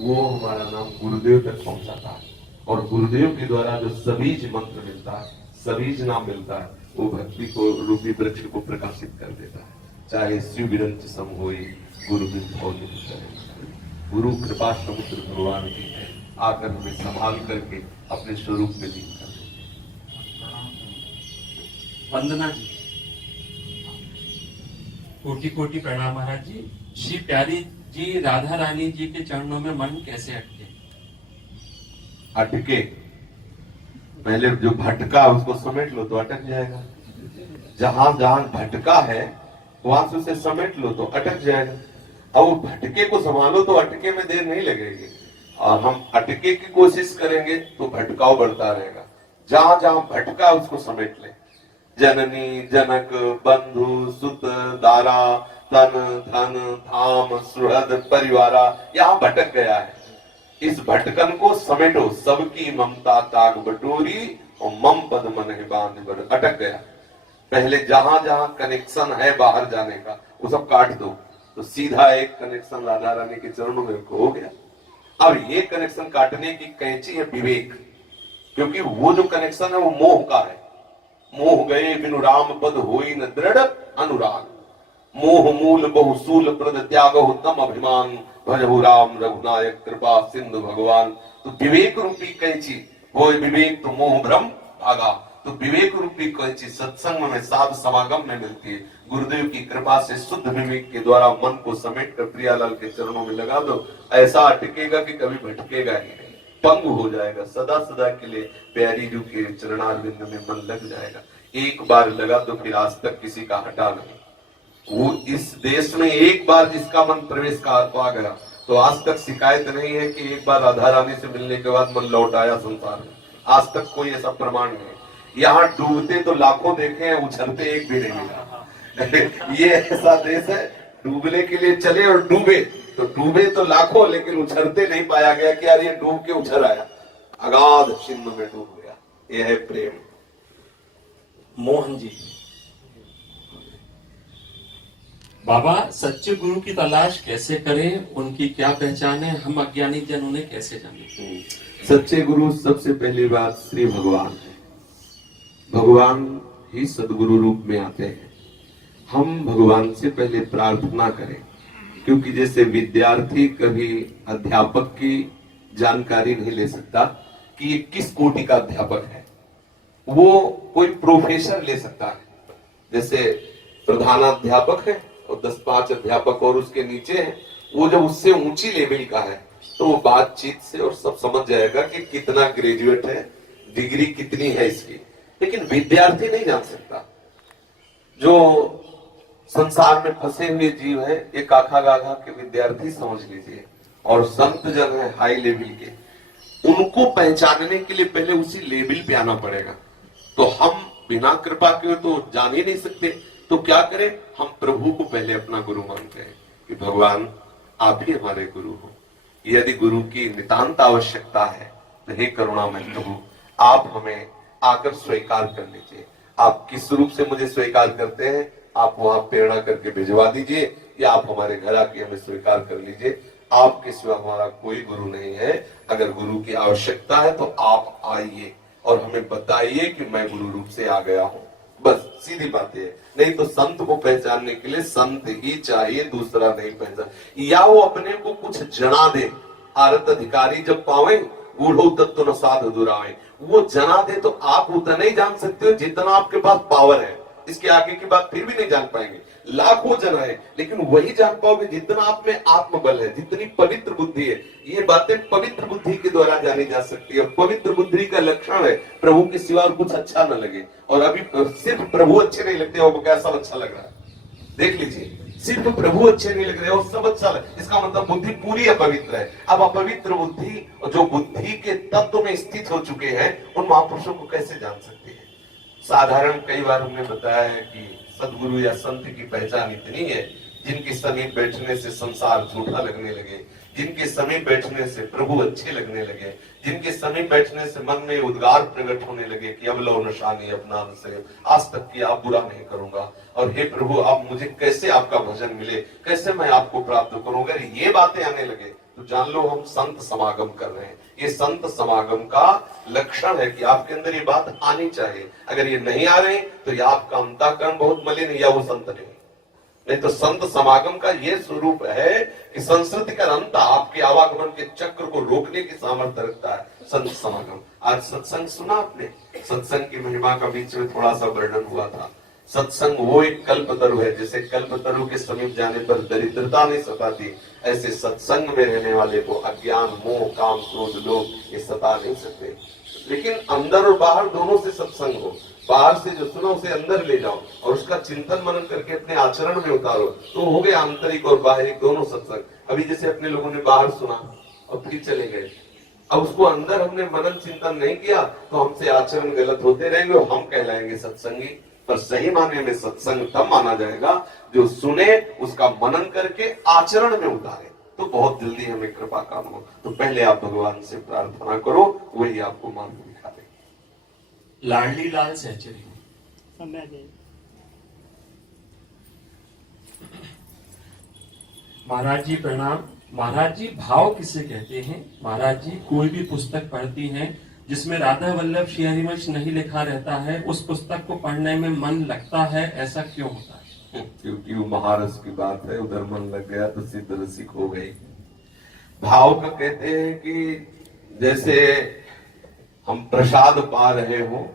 वो हमारा नाम गुरुदेव तक पहुंचाता है। और गुरुदेव के द्वारा जो सबीज मंत्र मिलता है, सबीज नाम मिलता है, वो भक्ति को रूपी वृक्ष को प्रकाशित कर देता है। चाहे शिव विरंच सम होई, गुरु बिन भव निधि चरण। गुरु कृपा समुद्र भगवान की है, आकर हमें संभाल करके अपने स्वरूप में लीन कर दे। वंदना जी। कोटि कोटि प्रणाम महाराज जी। श्री प्यारी जी राधा रानी जी के चरणों में मन कैसे अटके? अटके पहले जो भटका उसको समेट लो तो अटक जाएगा। जहां जहां भटका है वहां से उसे समेट लो तो अटक जाएगा। अब वो भटके को संभालो तो अटके में देर नहीं लगेगी। और हम अटके की कोशिश करेंगे तो भटकाव बढ़ता रहेगा। जहां जहां भटका उसको समेट ले। जननी जनक बंधु सुत दारा तन धन धाम सुहृद परिवारा, यहाँ भटक गया है। इस भटकन को समेटो। सबकी ममता ताग बटोरी और मम पद मन है बांध बड़। अटक गया। पहले जहां जहां कनेक्शन है बाहर जाने का वो सब काट दो तो सीधा एक कनेक्शन राधा रानी के चरणों में हो गया। अब ये कनेक्शन काटने की कैंची है विवेक, क्योंकि वो जो कनेक्शन है वो मोह का है। मोह गए बिनु राम पद होई न दृढ़ अनुराग। मोह मूल बहुसूल प्रद त्याग तम अभिमान, भजहु राम रघुनायक कृपा सिंधु भगवान। तो विवेक रूपी कैंची, वो विवेक तो मोह भ्रम भागा। तो विवेक रूपी कैंची सत्संग में साधु समागम में मिलती है। गुरुदेव की कृपा से शुद्ध विवेक के द्वारा मन को समेट कर प्रियालाल के चरणों में लगा दो। ऐसा अटकेगा कि कभी भटकेगा ही नहीं, पंग हो जाएगा। सदा सदा के लिए प्यारी जी के चरणारविंद में मन लग जाएगा। एक बार लगा तो फिर आज तक किसी का हटा नहीं। वो इस देश में एक बार जिसका मन प्रवेश कर पा गया तो आज तक शिकायत नहीं है कि एक बार राधा रानी से मिलने के बाद मन लौट आया संसार में। आज तक कोई ऐसा प्रमाण नहीं। यहाँ डूबते तो लाखों देखे हैं, उछलते एक भी नहीं मिला। ये ऐसा देश है, डूबने के लिए चले और डूबे तो लाखों, लेकिन उछलते नहीं पाया गया कि यार ये डूब के उछल आया। अगाध सिंधु में डूब गया। ये है प्रेम। मोहन जी। बाबा, सच्चे गुरु की तलाश कैसे करें? उनकी क्या पहचान है? हम अज्ञानी जन उन्हें कैसे जाने? सच्चे गुरु सबसे पहली बात श्री भगवान है। भगवान ही सदगुरु रूप में आते हैं। हम भगवान से पहले प्रार्थना करें, क्योंकि जैसे विद्यार्थी कभी अध्यापक की जानकारी नहीं ले सकता कि ये किस कोटि का अध्यापक है, वो कोई प्रोफेसर ले सकता है। जैसे प्रधानाध्यापक है और 10-5 अध्यापक और उसके नीचे है, वो जब उससे ऊंची लेवल का है तो वो बातचीत से और सब समझ जाएगा कि कितना ग्रेजुएट है, डिग्री कितनी है इसकी। लेकिन विद्यार्थी नहीं जान सकता। जो संसार में फंसे हुए जीव है, ये काखा गाघा के विद्यार्थी समझ लीजिए, और संत जन है हाई लेवल के, उनको पहचानने के लिए पहले उसी लेवल पे आना पड़ेगा। तो हम बिना कृपा के तो जान ही नहीं सकते। तो क्या करें, हम प्रभु को पहले अपना गुरु मानते हैं कि भगवान आप ही हमारे गुरु हो। यदि गुरु की नितांत आवश्यकता है तो हे करुणामय प्रभु, आप हमें आकर स्वीकार कर लीजिए। आप किस रूप से मुझे स्वीकार करते हैं, आप वहां प्रेरणा करके भिजवा दीजिए, या आप हमारे घर आके हमें स्वीकार कर लीजिए। आपके सिवा हमारा कोई गुरु नहीं है। अगर गुरु की आवश्यकता है तो आप आइए और हमें बताइए कि मैं गुरु रूप से आ गया हूं। बस सीधी बात है। नहीं तो संत को पहचानने के लिए संत ही चाहिए, दूसरा नहीं पहचान। या वो अपने को कुछ जना दे, आरत अधिकारी जब पावे गूढ़ो तत्व न साध दुरावे, वो जना दे तो आप उतना ही जान सकते हो जितना आपके पास पावर है। इसके आगे की बात फिर भी नहीं जान पाएंगे। लाखों जन है, लेकिन वही जान पाओगे जितना आप में आत्मबल है, जितनी पवित्र बुद्धि है। ये बातें पवित्र बुद्धि के द्वारा जानी जा सकती है। पवित्र बुद्धि का लक्षण है प्रभु के सिवा और कुछ अच्छा न लगे। और अभी सिर्फ प्रभु अच्छे नहीं लगते और क्या सब अच्छा लग रहा है, देख लीजिए। सिर्फ प्रभु अच्छे नहीं लग रहे और सब अच्छा लगे, इसका मतलब बुद्धि पूरी अपवित्र है। अब अपवित्र बुद्धि जो बुद्धि के तत्व में स्थित हो चुके हैं, उन महापुरुषों को कैसे जान सकते हैं। साधारण कई बार हमने बताया है कि सदगुरु या संत की पहचान इतनी है, जिनके समीप बैठने से संसार झूठा लगने लगे, जिनके समीप बैठने से प्रभु अच्छे लगने लगे, जिनके समीप बैठने से मन में उद्गार प्रकट होने लगे कि अब लो नशानी अपना से आज तक की आप बुरा नहीं करूंगा, और हे प्रभु आप मुझे कैसे आपका भजन मिले, कैसे मैं आपको प्राप्त करूंगा, ये बातें आने लगे तो जान लो हम संत समागम कर रहे हैं। ये संत समागम का लक्षण है कि आपके अंदर ये बात आनी चाहिए। अगर ये नहीं आ रहे तो या आपका अंतःकरण बहुत मलिन है या वो संत नहीं तो संत समागम का ये स्वरूप है कि संस्कृति का अंत आपके आवागमन के चक्र को रोकने की सामर्थ्य रखता है संत समागम। आज सत्संग सुना आपने, सत्संग की महिमा का बीच में थोड़ा सा वर्णन हुआ था। सत्संग वो एक कल्पतरु है, जैसे कल्पतरु के समीप जाने पर दरिद्रता नहीं सताती, ऐसे सत्संग में रहने वाले को अज्ञान, मोह, काम, क्रोध, लोभ ये सता नहीं सकते। लेकिन अंदर और बाहर दोनों से सत्संग हो। बाहर से जो सुना उसे अंदर ले जाओ और उसका चिंतन मनन करके अपने आचरण में उतारो, तो हो गया आंतरिक और बाहरिक दोनों सत्संग। अभी जैसे अपने लोगों ने बाहर सुना और फिर चले गए, अब उसको अंदर हमने मनन चिंतन नहीं किया तो हमसे आचरण गलत होते रहेंगे और हम कहलाएंगे सत्संगी। पर सही माने में सत्संग तब माना जाएगा जो सुने, उसका मनन करके आचरण में उतारे, तो बहुत जल्दी हमें कृपा काम हो। तो पहले आप भगवान से प्रार्थना करो, वही आपको मार्ग दिखा दे। लाडली लाल सहचरी। महाराज जी प्रणाम। महाराज जी भाव किसे कहते हैं? महाराज जी कोई भी पुस्तक पढ़ती हैं जिसमें राधा वल्लभ श्री हरिवंश नहीं लिखा रहता है, उस पुस्तक को पढ़ने में मन लगता है, ऐसा क्यों होता है? क्योंकि वो महारस की बात है, उधर मन लग गया तो सिद्ध रसिक हो गई। भाव का कहते हैं कि जैसे हम प्रसाद पा रहे हो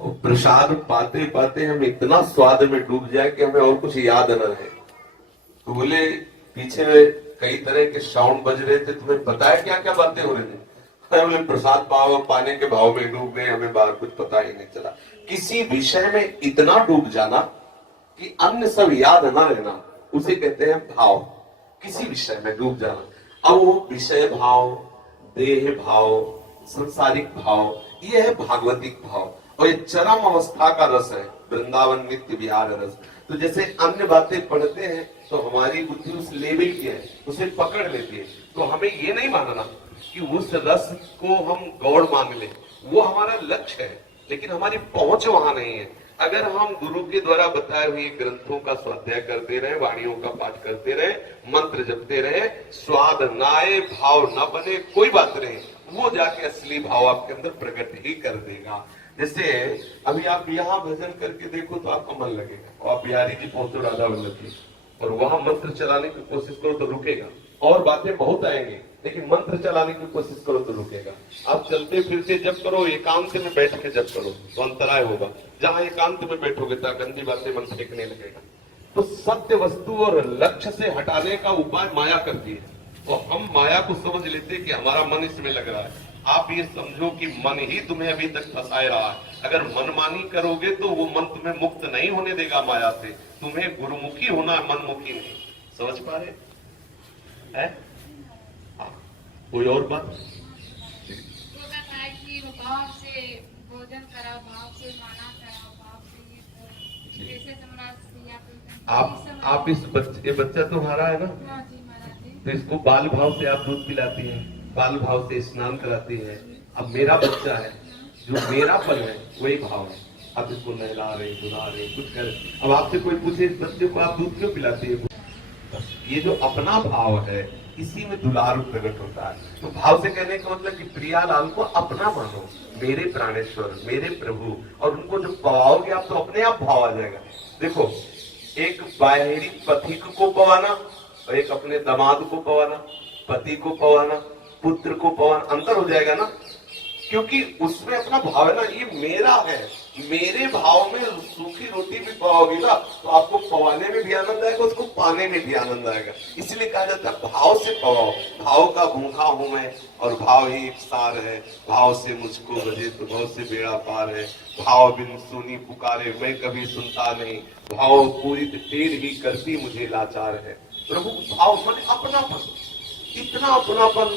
और प्रसाद पाते पाते हम इतना स्वाद में डूब जाए कि हमें और कुछ याद न रहे। तो बोले पीछे कई तरह के साउंड बज रहे थे, तुम्हें पता है क्या क्या बातें हो रही थी? बोले प्रसाद पाने के भाव में डूब गए, हमें बाहर कुछ पता ही नहीं चला। किसी विषय में इतना डूब जाना कि अन्य सब याद ना रहना, उसे कहते हैं भाव। किसी विषय में डूब जाना। अब वो विषय भाव, देह भाव, संसारिक भाव, ये है भागवतिक भाव, और ये चरम अवस्था का रस है, वृंदावन नित्य विहार रस। तो जैसे अन्य बातें पढ़ते हैं तो हमारी बुद्धि उस लेवल की है, उसे पकड़ लेती है। तो हमें ये नहीं मानना कि उस रस को हम गौड़ मान ले, वो हमारा लक्ष्य है, लेकिन हमारी पहुंच वहां नहीं है। अगर हम गुरु के द्वारा बताए हुए ग्रंथों का स्वाध्याय करते रहे, वाणियों का पाठ करते रहे, मंत्र जपते रहे, स्वाद ना आए, भाव ना बने, कोई बात नहीं, वो जाके असली भाव आपके अंदर प्रकट ही कर देगा। जैसे अभी आप यहाँ भजन करके देखो तो आपका मन लगेगा, और आप बिहारी जी पहुंचो राधा वल्लभ जी और वहां मंत्र चलाने की कोशिश करो तो रुकेगा, और बातें बहुत आएंगी, लेकिन मंत्र चलाने की कोशिश करो तो रुकेगा। आप चलते फिरते जब करो, एकांत में बैठ के जब करो तो अंतराय होगा। जहां एकांत में बैठोगे तो गंदी बातें मन फेंकने लगेगा। तो सत्य वस्तु और लक्ष्य से हटाने का उपाय माया करती है, और हम माया को समझ लेते कि हमारा मन इसमें लग रहा है, आप ये समझो कि मन ही तुम्हें अभी तक फंसाए रहा है। अगर मनमानी करोगे तो वो मन तुम्हें मुक्त नहीं होने देगा माया से। तुम्हें गुरुमुखी होना है, मनमुखी नहीं। समझ पा रहे हैं? हाँ। कोई और बात? भाव से भोजन करा, भाव से माना करा, भाव से ये कैसे जमना आप इस बच्चा तुम्हारा है ना, हाँ जी महाराज जी। तो इसको बाल भाव से आप दूध पिलाती हैं, बाल भाव से स्नान कराती हैं। अब मेरा बच्चा है, जो मेरा पल है वही भाव है। आप इसको नहला रहे, धुला रहे, कुछ कर। अब आपसे कोई पूछे इस बच्चे को आप दूध क्यों पिलाती है? ये जो अपना भाव है इसी में दुलार प्रकट होता है। तो भाव से कहने का मतलब कि प्रियालाल को अपना मानो, मेरे प्राणेश्वर, मेरे प्रभु, और उनको जो पवाओगे आप तो अपने आप भाव आ जाएगा। देखो, एक बाहरी पथिक को पवाना और एक अपने दामाद को पवाना, पति को पवाना, पुत्र को पवाना, अंतर हो जाएगा ना, क्योंकि उसमें अपना भाव है ना, ये मेरा है। मेरे भाव में सूखी रोटी भी पवाओगी ना तो आपको पवाने में भी आनंद आएगा, उसको पाने में भी आनंद आएगा। इसलिए कहा जाता है भाव से पवाओ। भाव का भूखा हूं मैं और भाव ही एक सार है। भाव से मुझको बजे तो भाव से बेड़ा पार है। भाव बिन सुनी पुकारे मैं कभी सुनता नहीं। भाव पूरी टेढ़ ही करती मुझे लाचार है। प्रभु भाव मन अपनापन, इतना अपनापन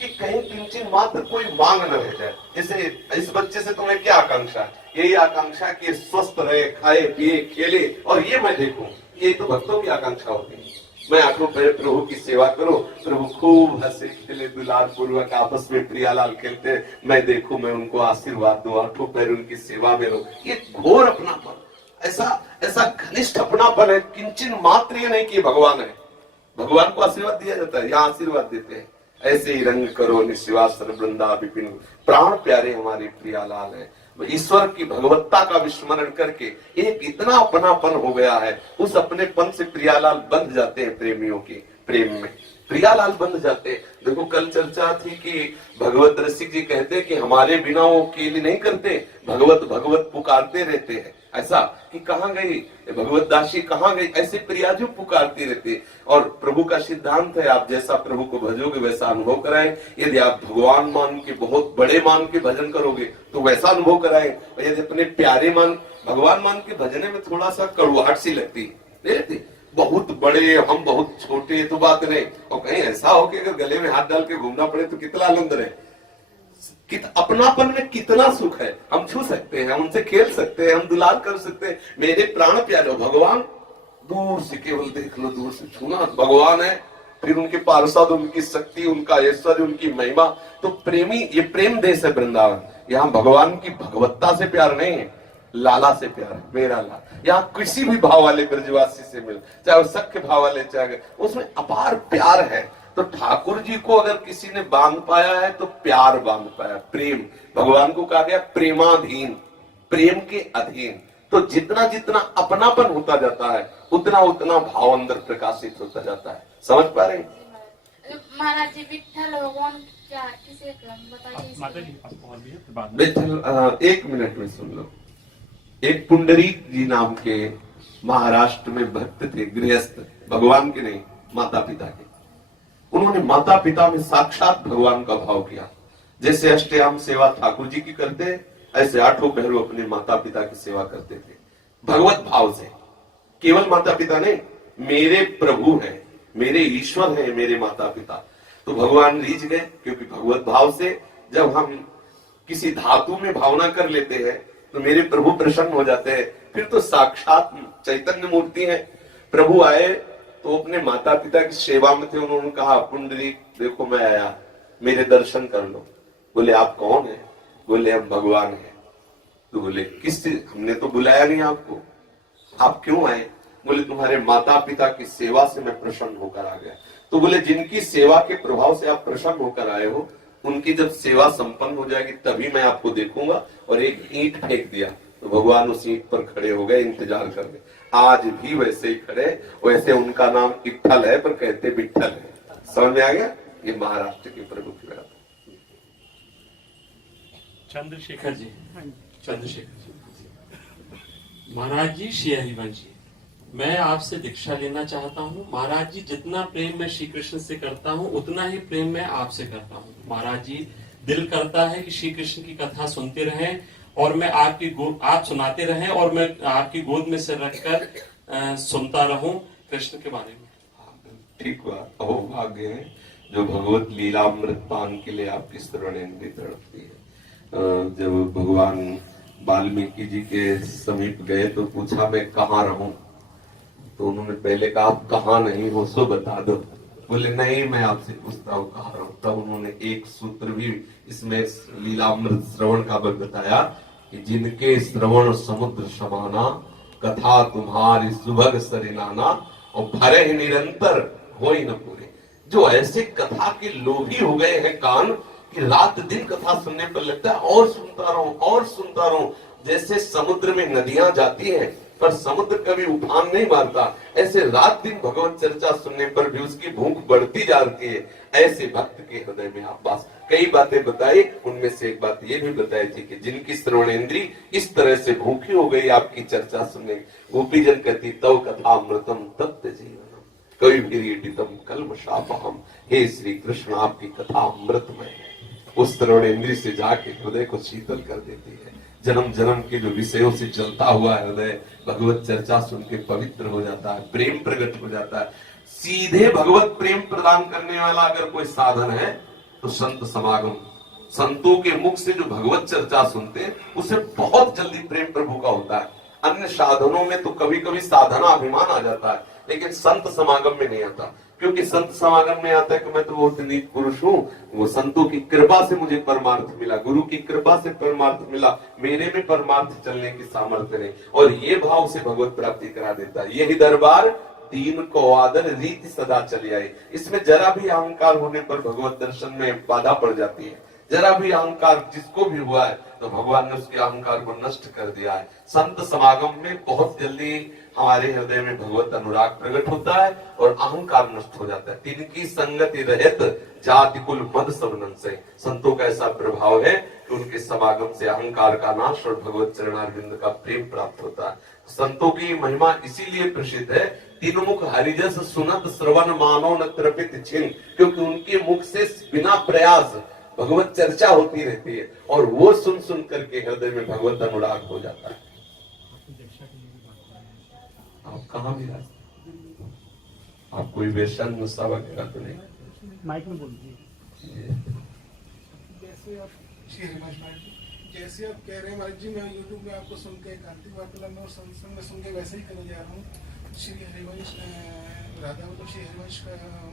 कि कहीं किंचित मात्र कोई मांग न रह जाए। जैसे इस बच्चे से तुम्हें क्या आकांक्षा है? यही आकांक्षा कि स्वस्थ रहे, खाए पिए खेले और ये मैं देखूं। ये तो भक्तों की आकांक्षा होती है। मैं आंखों पर प्रभु की सेवा करो, प्रभु खूब हंसे खेले दुलार पूर्वक आपस में प्रियालाल खेलते, मैं देखूं, मैं उनको आशीर्वाद दूं, आंखों पर उनकी सेवा में रहूं। ये घोर अपनापन, ऐसा घनिष्ठ अपनापन है, किंचित मात्र ये नहीं कि भगवान है। भगवान को आशीर्वाद दिया जाता है, यहाँ आशीर्वाद देते हैं। ऐसे ही रंग करो निशिवासर वृंदा विपिन। प्राण प्यारे हमारे प्रियालाल है। ईश्वर की भगवत्ता का विस्मरण करके एक इतना अपनापन हो गया है, उस अपनेपन से प्रियालाल बंध जाते हैं। प्रेमियों के प्रेम में प्रियालाल बंध जाते हैं। देखो, कल चर्चा थी कि भगवत रसिक जी कहते कि हमारे बिना वो केली नहीं करते, भगवत भगवत पुकारते रहते हैं। ऐसा कि कहाँ गई भगवत दासी, कहाँ गई, ऐसे प्रियाजू पुकारती रहती। और प्रभु का सिद्धांत है, आप जैसा प्रभु को भजोगे वैसा अनुभव कराएं। यदि आप भगवान मान के, बहुत बड़े मान के भजन करोगे तो वैसा अनुभव कराएं। और यदि अपने प्यारे मान, भगवान मान के भजने में थोड़ा सा कड़वाहट सी लगती है, बहुत बड़े हम बहुत छोटे तो बात नहीं, और कहीं ऐसा हो कि अगर गले में हाथ डाल के घूमना पड़े तो कितना आनंद रहे। अपनापन में कितना सुख है। हम छू सकते हैं, हम उनसे खेल सकते हैं, हम दुलार कर सकते हैं। मेरे प्राण प्यारे भगवान, दूर से केवल देख लो, दूर से छूना भगवान है। फिर उनके पार्षद, उनकी शक्ति, उनका ऐश्वर्य, उनकी महिमा। तो प्रेमी, ये प्रेम देश है वृंदावन। यहाँ भगवान की भगवत्ता से प्यार नहीं है, लाला से प्यार है, मेरा लाल। यहाँ किसी भी भाव वाले ब्रजवासी से मिल, चाहे वो सख्य भाव वाले, चाहे उसमें अपार प्यार है। तो ठाकुर जी को अगर किसी ने बांध पाया है तो प्यार बांध पाया, प्रेम। भगवान को कहा गया प्रेमाधीन, प्रेम के अधीन। तो जितना जितना अपनापन होता जाता है उतना उतना भाव अंदर प्रकाशित होता जाता है। समझ पा रहे हैं महाराज जी? विठ्ठल भगवान क्या किसे बताइए? माता जी आपको और भी है, फिर बाद में। विठ्ठल, एक मिनट में सुन लो। एक पुंडरीक जी नाम के महाराष्ट्र में भक्त थे, गृहस्थ, भगवान के नहीं, माता पिता के। उन्होंने माता पिता में साक्षात भगवान का भाव किया। जैसे अष्टयाम सेवा ठाकुर जी की करते, ऐसे आठों पहलू अपने माता पिता की सेवा करते थे भगवत भाव से। केवल माता पिता नहीं, मेरे प्रभु हैं, मेरे ईश्वर हैं, मेरे माता पिता। तो भगवान रीझ गए, क्योंकि भगवत भाव से जब हम किसी धातु में भावना कर लेते हैं तो मेरे प्रभु प्रसन्न हो जाते हैं। फिर तो साक्षात चैतन्य मूर्ति है। प्रभु आए तो अपने माता पिता की सेवा में थे। उन्होंने कहा, पुंडरीक देखो मैं आया, मेरे दर्शन कर लो। बोले आप कौन है? बोले हम भगवान हैं। तो बोले किस, हमने तो बुलाया नहीं आपको, आप क्यों आए? बोले तुम्हारे माता पिता की सेवा से मैं प्रसन्न होकर आ गया। तो बोले जिनकी सेवा के प्रभाव से आप प्रसन्न होकर आए हो, उनकी जब सेवा संपन्न हो जाएगी तभी मैं आपको देखूंगा। और एक ईंट फेंक दिया तो भगवान उस ईंट पर खड़े हो गए, इंतजार कर रहे। आज भी वैसे ही खड़े, वैसे उनका नाम इट्ठल है पर कहते बिट्ठल है। समझ में आ गया? ये महाराष्ट्र के प्रभु की बात। चंद्रशेखर जी, चंद्रशेखर जी। महाराज जी, श्री हरिवंश जी, मैं आपसे दीक्षा लेना चाहता हूँ। महाराज जी, जितना प्रेम मैं श्री कृष्ण से करता हूँ उतना ही प्रेम मैं आपसे करता हूँ। महाराज जी, दिल करता है कि श्री कृष्ण की कथा सुनते रहें और मैं आप सुनाते रहें और मैं आपकी गोद में सिर रखकर सुनता रहूं कृष्ण के बारे में। ठीक बात, अहोभाग्य है जो भगवत लीलामृत पान के लिए आपकी श्रवणेन्द्री तड़पती है। जब भगवान वाल्मीकि जी के समीप गए तो पूछा मैं कहाँ रहूं, तो उन्होंने पहले कहा आप कहाँ नहीं हो सो बता दो। बोले नहीं मैं आपसे पूछता हूँ कहाँ रहूं। तब उन्होंने एक सूत्र भी इसमें लीलामृत श्रवण का बताया कि जिनके श्रवण समुद्र समाना, कथा तुम्हारी सुभग सरिनाना, और भरे ही निरंतर हो ही न पूरे। जो ऐसे कथा के लोभी हो गए हैं कान कि रात दिन कथा सुनने पर लगता है और सुनता रहूं और सुनता रहूं। जैसे समुद्र में नदियां जाती हैं पर समुद्र कभी उफान नहीं मारता, ऐसे रात दिन भगवत चर्चा सुनने पर भी उसकी भूख बढ़ती जाती है। ऐसे भक्त के हृदय में आप पास कई बातें बताई, उनमें से एक बात ये भी बताई थी कि जिनकी श्रवणेन्द्री इस तरह से भूखी हो गई आपकी चर्चा सुनने, गोपीजन कहती तव कथा अमृतम तप्त जीवनम कवि विरीडितम कल्मषापहम। हे श्री कृष्ण आपकी कथा अमृतमय है, उस श्रवणेन्द्री से जाके हृदय को शीतल कर देती है। जन्म जन्म के जो विषयों से चलता हुआ हृदय भगवत चर्चा सुन के पवित्र हो जाता है, प्रेम प्रकट हो जाता है। सीधे भगवत प्रेम प्रदान करने वाला अगर कोई साधन है तो संत समागम, संतों के मुख से जो भगवत चर्चा सुनते हैं उसे बहुत जल्दी प्रेम प्रभु का होता है। अन्य साधनों में तो कभी कभी साधना अभिमान आ जाता है, लेकिन संत समागम में नहीं आता, क्योंकि संत समागम में आता है कि मैं तो बहुत नीच पुरुष हूँ, वो संतों की कृपा से मुझे परमार्थ मिला, गुरु की कृपा से परमार्थ मिला, मेरे में परमार्थ चलने की सामर्थ्य नहीं, और ये भाव से भगवत प्राप्ति करा देता है। यही दरबार दीन को आदर रीति सदा चली आई। इसमें जरा भी अहंकार होने पर भगवत दर्शन में बाधा पड़ जाती है। जरा भी अहंकार जिसको भी हुआ है तो भगवान ने उसके अहंकार को नष्ट कर दिया है। संत समागम में बहुत जल्दी हमारे हृदय में भगवत अनुराग प्रकट होता है और अहंकार नष्ट हो जाता है। तिनकी संगति रहित जाति कुल मद सबनन से, संतों का ऐसा प्रभाव है कि उनके समागम से अहंकार का नाश और भगवत चरणारविंद का प्रेम प्राप्त होता है। संतों की महिमा इसीलिए प्रसिद्ध है, तीन मुख हरिजस सुनत श्रवण मानो न त्रपित छिन, क्योंकि उनके मुख से बिना प्रयास भगवत चर्चा होती रहती है और वो सुन सुन करके हृदय में भगवत अनुराग हो जाता है। आप कहाँ भी आप कोई व्यसन नशा वगैरह तो नहीं? माइक में बोलिए। जैसे आप कह रहे हैं महाराज जी, मैं यूट्यूब में आपको सुन के कार्तिक वार्तालाप में और सत्संग में सुन के वैसे ही करने जा रहा हूँ। श्री हरिवंश राधा मतलब श्री हरिवंश का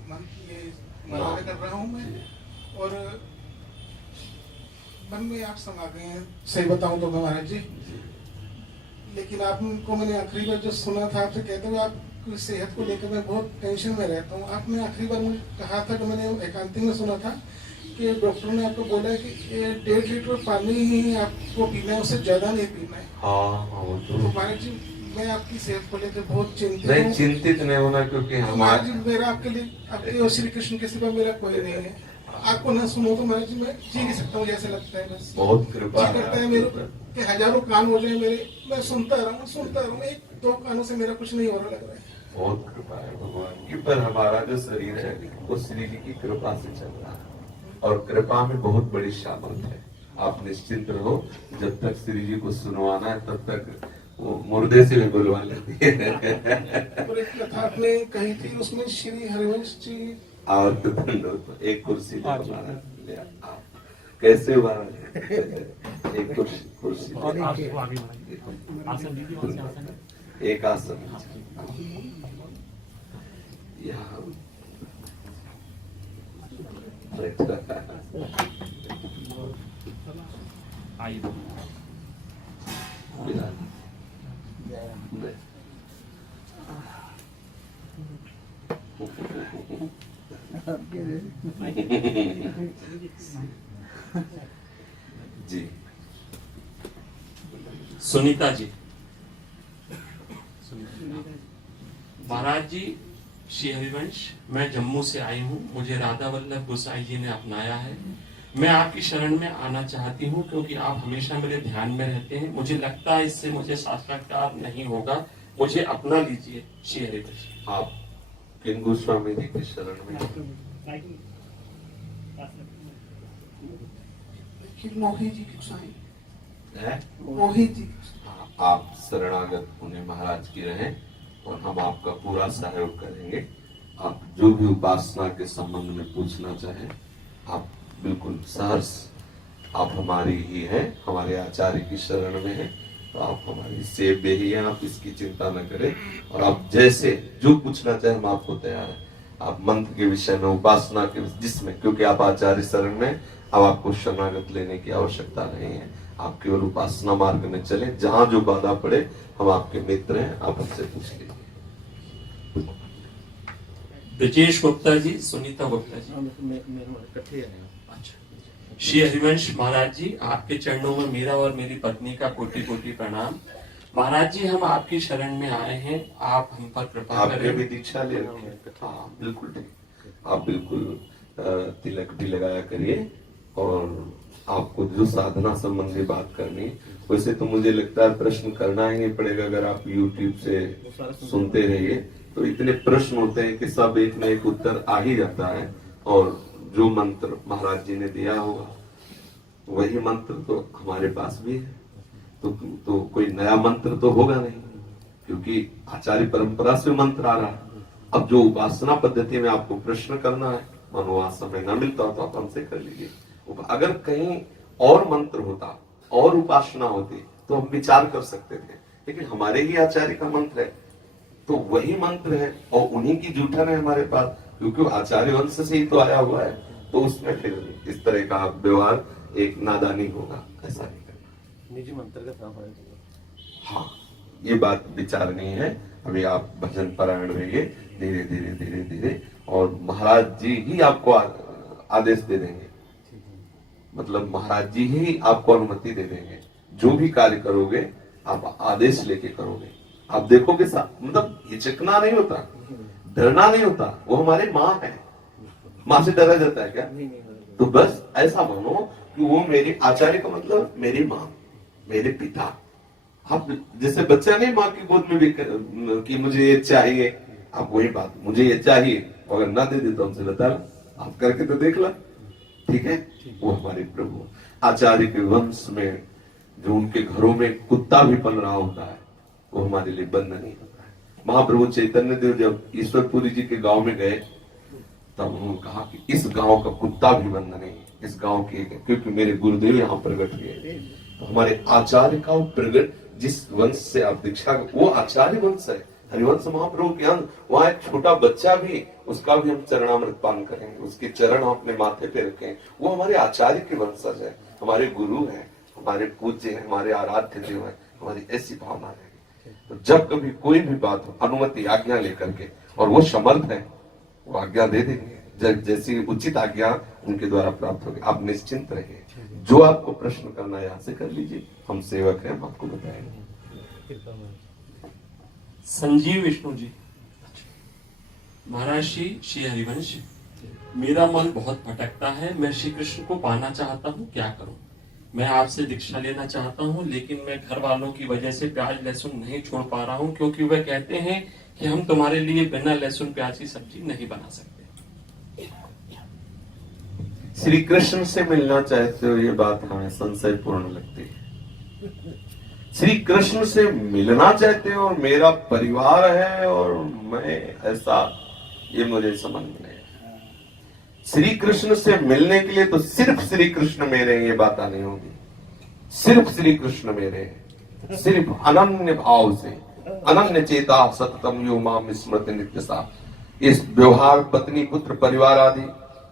मंत्र कर रहा हूँ मैं, और मन में आप समा गए हैं, सही बताऊं तो महाराज जी। लेकिन आपको मैंने आखिरी बार जो सुना था आपसे कहते हुए, आपकी सेहत को लेकर मैं बहुत टेंशन में रहता हूँ। आपने आखिरी बार मुझे कहा था कि मैंने एकांतिक में सुना था कि डॉक्टर ने आपको बोला है कि 1.5 लीटर पानी ही आपको पीना है, उससे ज्यादा नहीं पीना है। हाँ तो महाराज जी मैं आपकी सेहत को लेकर बहुत चिंतित हूँ। नहीं, चिंतित नहीं होना, क्योंकि महाराज जी मेरा आपके लिए, आपके और श्री कृष्ण के सिवा मेरा कोई नहीं है। आपको ना सुनो तो महाराज जी मैं जी नहीं सकता हूँ, जैसे लगता है बस। बहुत कृपा करता है मेरे कि हजारों कान हो जाए मेरे, मैं सुनता रहूँ, एक दो कानों से मेरा कुछ नहीं हो रहा लग रहा है। बहुत कृपा है भगवान की, पर हमारा जो शरीर है वो श्री जी की कृपा से चल रहा है, और कृपा में बहुत बड़ी शामत है। आप निश्चिंत रहो, जब तक श्री जी को सुनवाना है तब तक वो मुर्दे से भी बुलवा लेती है। और एक कथा आपने कही थी, उसमें श्री हरिवंश जी और तो एक कुर्सी ले आप कैसे एक कुर्सी एक आसन यहाँ जी सुनीता जी। महाराज जी, श्री हरिवंश, मैं जम्मू से आई हूँ, मुझे राधा वल्लभ गोसाई जी ने अपनाया है। मैं आपकी शरण में आना चाहती हूँ क्योंकि आप हमेशा मेरे ध्यान में रहते हैं। मुझे लगता है इससे मुझे साक्षात्कार नहीं होगा, मुझे अपना लीजिए श्री हरिवंश। आप किन गोस्वामी जी की शरण में? कि मोही जी की साईं है। मोही जी हाँ, आप शरणागत होने महाराज की रहें और हम आपका पूरा सहयोग करेंगे। आप जो भी उपासना के संबंध में पूछना चाहें आप बिल्कुल सहर्ष, आप हमारी ही हैं, हमारे आचार्य की शरण में हैं, तो आप हमारी सेव्य ही हैं, आप इसकी चिंता न करें। और आप जैसे जो पूछना चाहें हम आपको तैयार हैं। आप मंत्र के विषय में, उपासना के जिसमें, क्योंकि आप आचार्य शरण में, अब आपको शरणागत लेने की आवश्यकता नहीं है। आप केवल उपासना मार्ग में चले, जहां जो बाधा पड़े हम आपके मित्र हैं, आप हमसे पूछ लीजिए। ब्रजेश गुप्ता जी, सुनीता गुप्ता जी। अच्छा, श्री हरिवंश महाराज जी, आपके चरणों में मेरा और मेरी पत्नी का कोटि कोटि प्रणाम। महाराज जी, हम आपकी शरण में आए हैं, आप हम पर कृपा आपने करें। भी दीक्षा ले रखी है? हाँ बिल्कुल ठीक। आप बिल्कुल तिलक भी लगाया करिए और आपको जो साधना संबंधी बात करनी, वैसे तो मुझे लगता है प्रश्न करना ही नहीं पड़ेगा। अगर आप YouTube से सुनते रहिए तो इतने प्रश्न होते हैं कि सब एक न एक उत्तर आ ही जाता है। और जो मंत्र महाराज जी ने दिया होगा वही मंत्र तो हमारे पास भी है, तो कोई नया मंत्र तो होगा नहीं, क्योंकि आचार्य परंपरा से मंत्र आ रहा है। अब जो उपासना पद्धति में आपको प्रश्न करना है, मनोवाद समय न मिलता हो तो आप हमसे कर लीजिए। अगर कहीं और मंत्र होता और उपासना होती तो हम विचार कर सकते थे, लेकिन हमारे ही आचार्य का मंत्र है तो वही मंत्र है और उन्हीं की जूठन है हमारे पास, क्योंकि आचार्य वंश से ही तो आया हुआ है। तो उसमें फिर इस तरह का व्यवहार एक नादानी होगा, ऐसा नहीं करना। निजी मंत्र का काम है। हाँ, ये बात विचारनीय है। अभी आप भजन पारायण रहिए, धीरे धीरे धीरे धीरे, और महाराज जी ही आपको आदेश दे देंगे, मतलब महाराज जी ही आपको अनुमति दे देंगे। जो भी कार्य करोगे आप आदेश लेके करोगे। आप देखोगे मतलब हिचकना नहीं होता, डरना नहीं होता। वो हमारे माँ है, माँ से डरा जाता है क्या? तो बस ऐसा मानो कि वो मेरे आचार्य का मतलब मेरी माँ, मेरे पिता। आप जैसे बच्चा नहीं माँ की गोद में भी कि मुझे ये चाहिए, आप वही बात, मुझे ये चाहिए, अगर ना दे दे तो हमसे बता ला, आप करके तो देख ला। ठीक है, वो हमारे प्रभु आचार्य के वंश में जो उनके घरों में कुत्ता भी पल रहा होता है वो हमारे लिए बंद नहीं होता है। महाप्रभु चैतन्य देव जब ईश्वरपुरी जी के गांव में गए तब उन्होंने कहा कि इस गांव का कुत्ता भी बंद नहीं, इस गांव के, क्योंकि मेरे गुरुदेव यहाँ प्रकट हुए। तो हमारे आचार्य का प्रगट, जिस वंश से आप दीक्षा, वो आचार्य वंश है, हरिवंश महाप्रभु के अंश। वहां एक छोटा बच्चा भी, उसका भी हम चरणामृत पान करेंगे, उसके चरण हम अपने माथे पे रखें। वो हमारे आचार्य के वंशज है, हमारे गुरु है, हमारे पूज्य है, हमारे आराध्य देव है। हमारी ऐसी भावना रहेगी। तो जब कभी कोई भी बात हो, अनुमति आज्ञा लेकर के, और वो समर्थ है, वो आज्ञा दे देंगे, जैसी उचित आज्ञा उनके द्वारा प्राप्त होगी। आप निश्चिंत रहिए, जो आपको प्रश्न करना है यहाँ से कर लीजिए, हम सेवक हैं, हम आपको बताएंगे। संजीव विष्णु जी। महाराज श्री हरिवंश, मेरा मन बहुत भटकता है, मैं श्री कृष्ण को पाना चाहता हूँ, क्या करूँ? मैं आपसे दीक्षा लेना चाहता हूँ, लेकिन मैं घर वालों की वजह से प्याज लहसुन नहीं छोड़ पा रहा हूँ, क्योंकि वह कहते हैं कि हम तुम्हारे लिए बिना लहसुन प्याज की सब्जी नहीं बना सकते। श्री कृष्ण से मिलना चाहते हो, ये बात हमें संशयपूर्ण लगती है। श्री कृष्ण से मिलना चाहते हो, मेरा परिवार है और मैं ऐसा, ये मुझे समझ में नहीं। श्री कृष्ण से मिलने के लिए तो सिर्फ श्री कृष्ण मेरे, ये बात नहीं होगी। सिर्फ श्री कृष्ण मेरे, सिर्फ अनन्य भाव से, अनन्य चेता सततम यो माम स्मृति नित्य सा। इस व्यवहार, पत्नी, पुत्र, परिवार आदि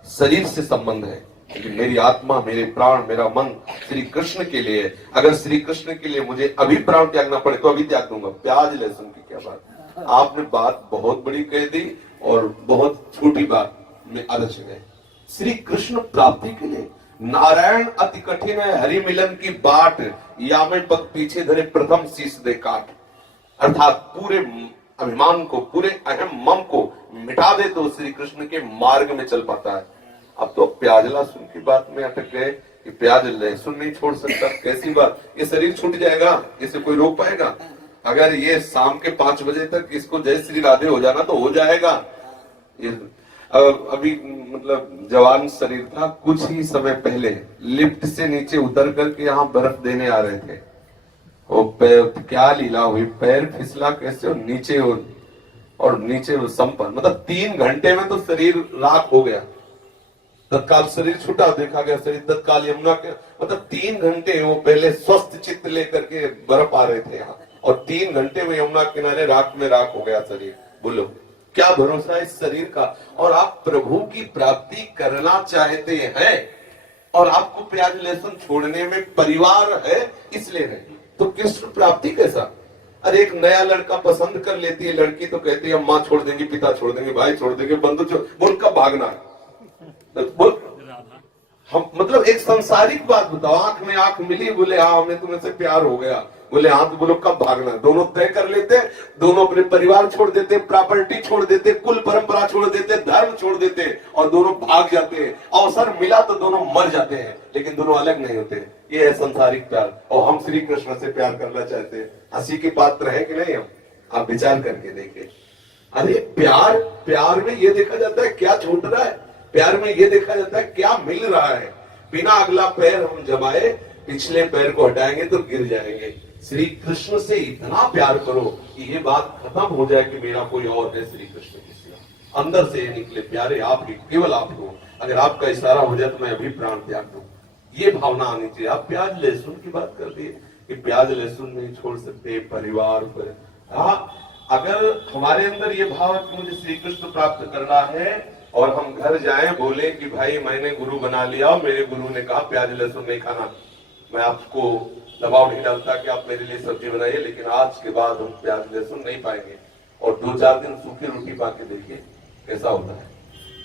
शरीर से संबंध है, लेकिन मेरी आत्मा, मेरे प्राण, मेरा मन श्री कृष्ण के लिए है। अगर श्री कृष्ण के लिए मुझे अभी प्राण त्यागना पड़े तो अभी त्याग दूंगा। प्याज लहसुन की क्या बात, आपने बात बहुत बड़ी कह दी और बहुत छोटी बात में अलझ गए। श्री कृष्ण प्राप्ति के लिए नारायण अति कठिन है, हरि मिलन की बाट, या में पग पीछे धरे प्रथम शीश दे काट। अर्थात पूरे अभिमान को, पूरे अहम मम को मिटा दे तो श्री कृष्ण के मार्ग में चल पाता है। अब तो प्याज लहसुन की बात में अटक गए कि प्याज लहसुन नहीं छोड़ सकता, कैसी बात, ये शरीर छूट जाएगा, इसे कोई रोक पाएगा? अगर ये शाम के 5 बजे तक इसको जय श्री राधे हो जाना तो हो जाएगा। अभी मतलब जवान शरीर था, कुछ ही समय पहले लिफ्ट से नीचे उतर करके यहाँ बर्फ देने आ रहे थे। वो पैर क्या लीला हुई, पैर फिसला कैसे और नीचे वो संपन्न, मतलब 3 घंटे में तो शरीर राख हो गया। तत्काल शरीर छूटा, देखा गया शरीर तत्काल यमुना के, मतलब 3 घंटे वो पहले स्वस्थ चित्त लेकर के बर्फ आ रहे थे यहाँ, और 3 घंटे में यमुना किनारे राख में राख हो गया शरीर। बोलो क्या भरोसा है इस शरीर का। और आप प्रभु की प्राप्ति करना चाहते हैं और आपको प्याज लहसुन छोड़ने में परिवार है इसलिए नहीं, तो कृष्ण प्राप्ति कैसा। अरे एक नया लड़का पसंद कर लेती है लड़की, तो कहती है माँ छोड़ देंगी, पिता छोड़ देंगे, भाई छोड़ देंगे, बंधु छोड़, बोल कब भागना है। बोल हम मतलब एक सांसारिक बात बताओ, आंख में आंख मिली, बोले हाँ हमें तुम्हें से प्यार हो गया, बोले हाँ, तो बोलो कब भागना है। दोनों तय कर लेते, दोनों अपने परिवार छोड़ देते, प्रॉपर्टी छोड़ देते, कुल परंपरा छोड़ देते, धर्म छोड़ देते और दोनों भाग जाते हैं। अवसर मिला तो दोनों मर जाते हैं, लेकिन दोनों अलग नहीं होते। ये है संसारिक प्यार। और हम श्री कृष्ण से प्यार करना चाहते हैं, हंसी के पात्र है कि नहीं हम, आप विचार करके देखिए। अरे प्यार में ये देखा जाता है क्या छूट रहा है, प्यार में ये देखा जाता है क्या मिल रहा है। बिना अगला पैर हम जमाए पिछले पैर को हटाएंगे तो गिर जाएंगे। श्री कृष्ण से इतना प्यार करो कि ये बात खत्म हो जाए कि मेरा कोई और है, श्री कृष्ण के सिवा। अंदर से ये निकले प्यारे आप ही, केवल आप हो। अगर आपका इशारा हो जाए तो मैं अभी प्राण त्याग दूं, ये भावना आनी चाहिए। आप प्याज लहसुन की बात कर दिए कि प्याज लहसुन नहीं छोड़ सकते परिवार पर। हाँ, अगर हमारे अंदर ये भाव है कि मुझे श्री कृष्ण प्राप्त करना है और हम घर जाएं बोले कि भाई मैंने गुरु बना लिया, मेरे गुरु ने कहा प्याज लहसुन नहीं खाना, मैं आपको दबाव नहीं डालता कि आप मेरे लिए सब्जी बनाइए, लेकिन आज के बाद हम प्याज लहसुन नहीं पाएंगे, और 2-4 दिन सूखी रोटी पा के देखिए कैसा होता है।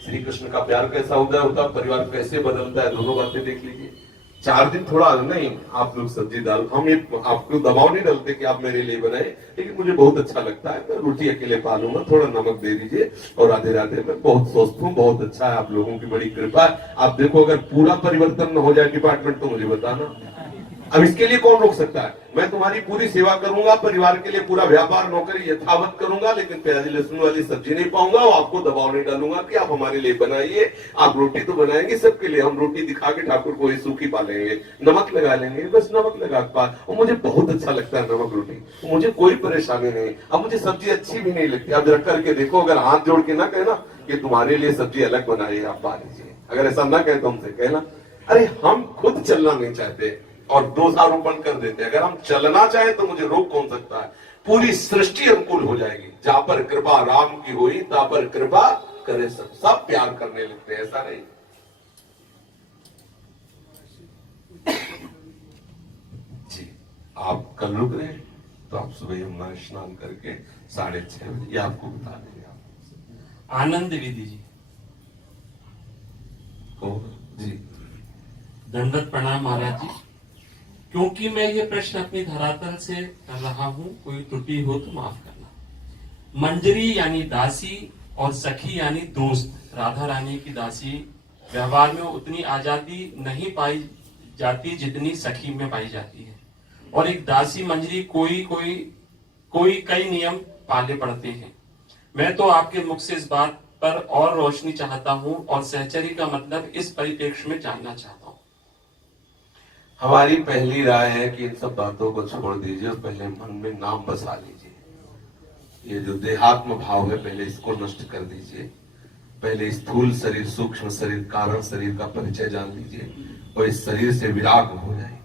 श्री कृष्ण का प्यार कैसा होता है, परिवार कैसे बदलता है, दोनों बातें देख लीजिए। 4 दिन थोड़ा नहीं, आप लोग सब्जी दाल, हम ये आपको दबाव नहीं डालते कि आप मेरे लिए बनाए, लेकिन मुझे बहुत अच्छा लगता है, मैं रोटी अकेले पा लूंगा, थोड़ा नमक दे दीजिए और राधे राधे। मैं बहुत स्वस्थ हूँ, बहुत अच्छा है, आप लोगों की बड़ी कृपा है। आप देखो अगर पूरा परिवर्तन न हो जाए डिपार्टमेंट तो मुझे बताना। अब इसके लिए कौन रोक सकता है। मैं तुम्हारी पूरी सेवा करूंगा, परिवार के लिए पूरा व्यापार नौकरी यथावत करूंगा, लेकिन प्याज लहसुन वाली सब्जी नहीं पाऊंगा और आपको दबाव नहीं डालूंगा कि आप हमारे लिए बनाइए। आप रोटी तो बनाएंगे सबके लिए, हम रोटी दिखा के ठाकुर को ही सूखी पा लेंगे, नमक लगा लेंगे, बस नमक लगा पा। और मुझे बहुत अच्छा लगता है नमक रोटी, मुझे कोई परेशानी नहीं। अब मुझे सब्जी अच्छी भी नहीं लगती, अब रख करके देखो, अगर हाथ जोड़ के ना कहना कि तुम्हारे लिए सब्जी अलग बनाइए, आप पा लीजिए। अगर ऐसा ना कहे तो हमसे कहना। अरे हम खुद चलना नहीं चाहते और दोषारोपण कर देते। अगर हम चलना चाहें तो मुझे रोक कौन सकता है। पूरी सृष्टि अनुकूल हो जाएगी। जहां पर कृपा राम की हुई तहां पर कृपा करे सब प्यार करने लगते हैं, ऐसा नहीं। जी आप कल रुक रहे हैं तो आप सुबह यमुना स्नान करके 6:30 बजे आपको बता देंगे। आनंद विधि जी जी दंडवत प्रणाम महाराज जी। क्योंकि मैं ये प्रश्न अपनी धरातल से कर रहा हूं, कोई त्रुटि हो तो माफ करना। मंजरी यानी दासी और सखी यानी दोस्त, राधा रानी की दासी व्यवहार में उतनी आजादी नहीं पाई जाती जितनी सखी में पाई जाती है। और एक दासी मंजरी कोई कई नियम पाले पड़ते हैं। मैं तो आपके मुख से इस बात पर और रोशनी चाहता हूं और सहचरी का मतलब इस परिप्रेक्ष्य में जानना चाहता हूं। हमारी पहली राय है कि इन सब बातों को छोड़ दीजिए और पहले मन में नाम बसा लीजिए। ये जो देहात्म भाव है पहले इसको नष्ट कर दीजिए। पहले स्थूल शरीर, सूक्ष्म शरीर, कारण शरीर का परिचय जान लीजिए और इस शरीर से विराग हो जाए,